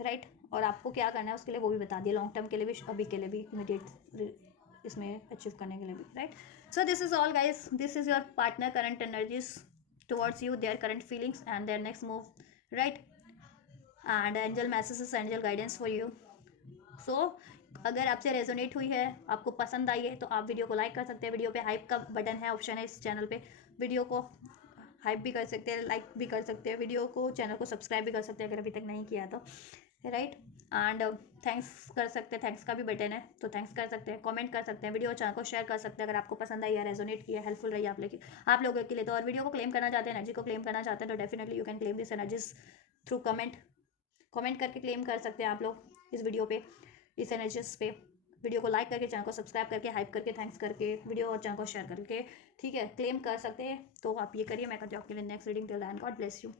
राइट। और आपको क्या करना है उसके लिए वो भी बता दिया, लॉन्ग टर्म के लिए भी, अभी के लिए भी, इमीडिएट इसमें अचीव करने के लिए भी, right. So this is all guys, this is your partner current energies towards you, their current feelings and their next move, right? And angel messages, angel guidance for you. So अगर आपसे रेजोनेट हुई है, आपको पसंद आई है, तो आप वीडियो को लाइक कर सकते हैं। वीडियो पे हाइप का बटन है, ऑप्शन है इस चैनल पे, वीडियो को हाइप भी कर सकते हैं, लाइक भी कर सकते हैं, वीडियो को, चैनल को सब्सक्राइब भी कर सकते हैं अगर अभी तक नहीं किया तो, राइट। एंड थैंक्स कर सकते हैं, थैंक्स का भी बटन है तो थैंक्स कर सकते हैं, कमेंट कर सकते हैं, वीडियो चैनल को शेयर कर सकते हैं अगर आपको पसंद आई या रेजोनेट किया, हेल्पफुल रही आप लोगों के लिए तो। और वीडियो को क्लेम करना चाहते हैं, एनर्जी को क्लेम करना चाहते हैं तो definitely you can claim this energies through comment करके क्लेम कर सकते हैं आप लोग इस वीडियो पे, इस एनर्जीज पे। वीडियो को लाइक करके, चैनल को सब्सक्राइब करके, हाइप करके, थैंक्स करके, वीडियो और चैनल को शेयर करके, ठीक है, क्लेम कर सकते हैं। तो आप ये करिए, मैं करती हूँ आपके लिए next reading. Till then God bless you.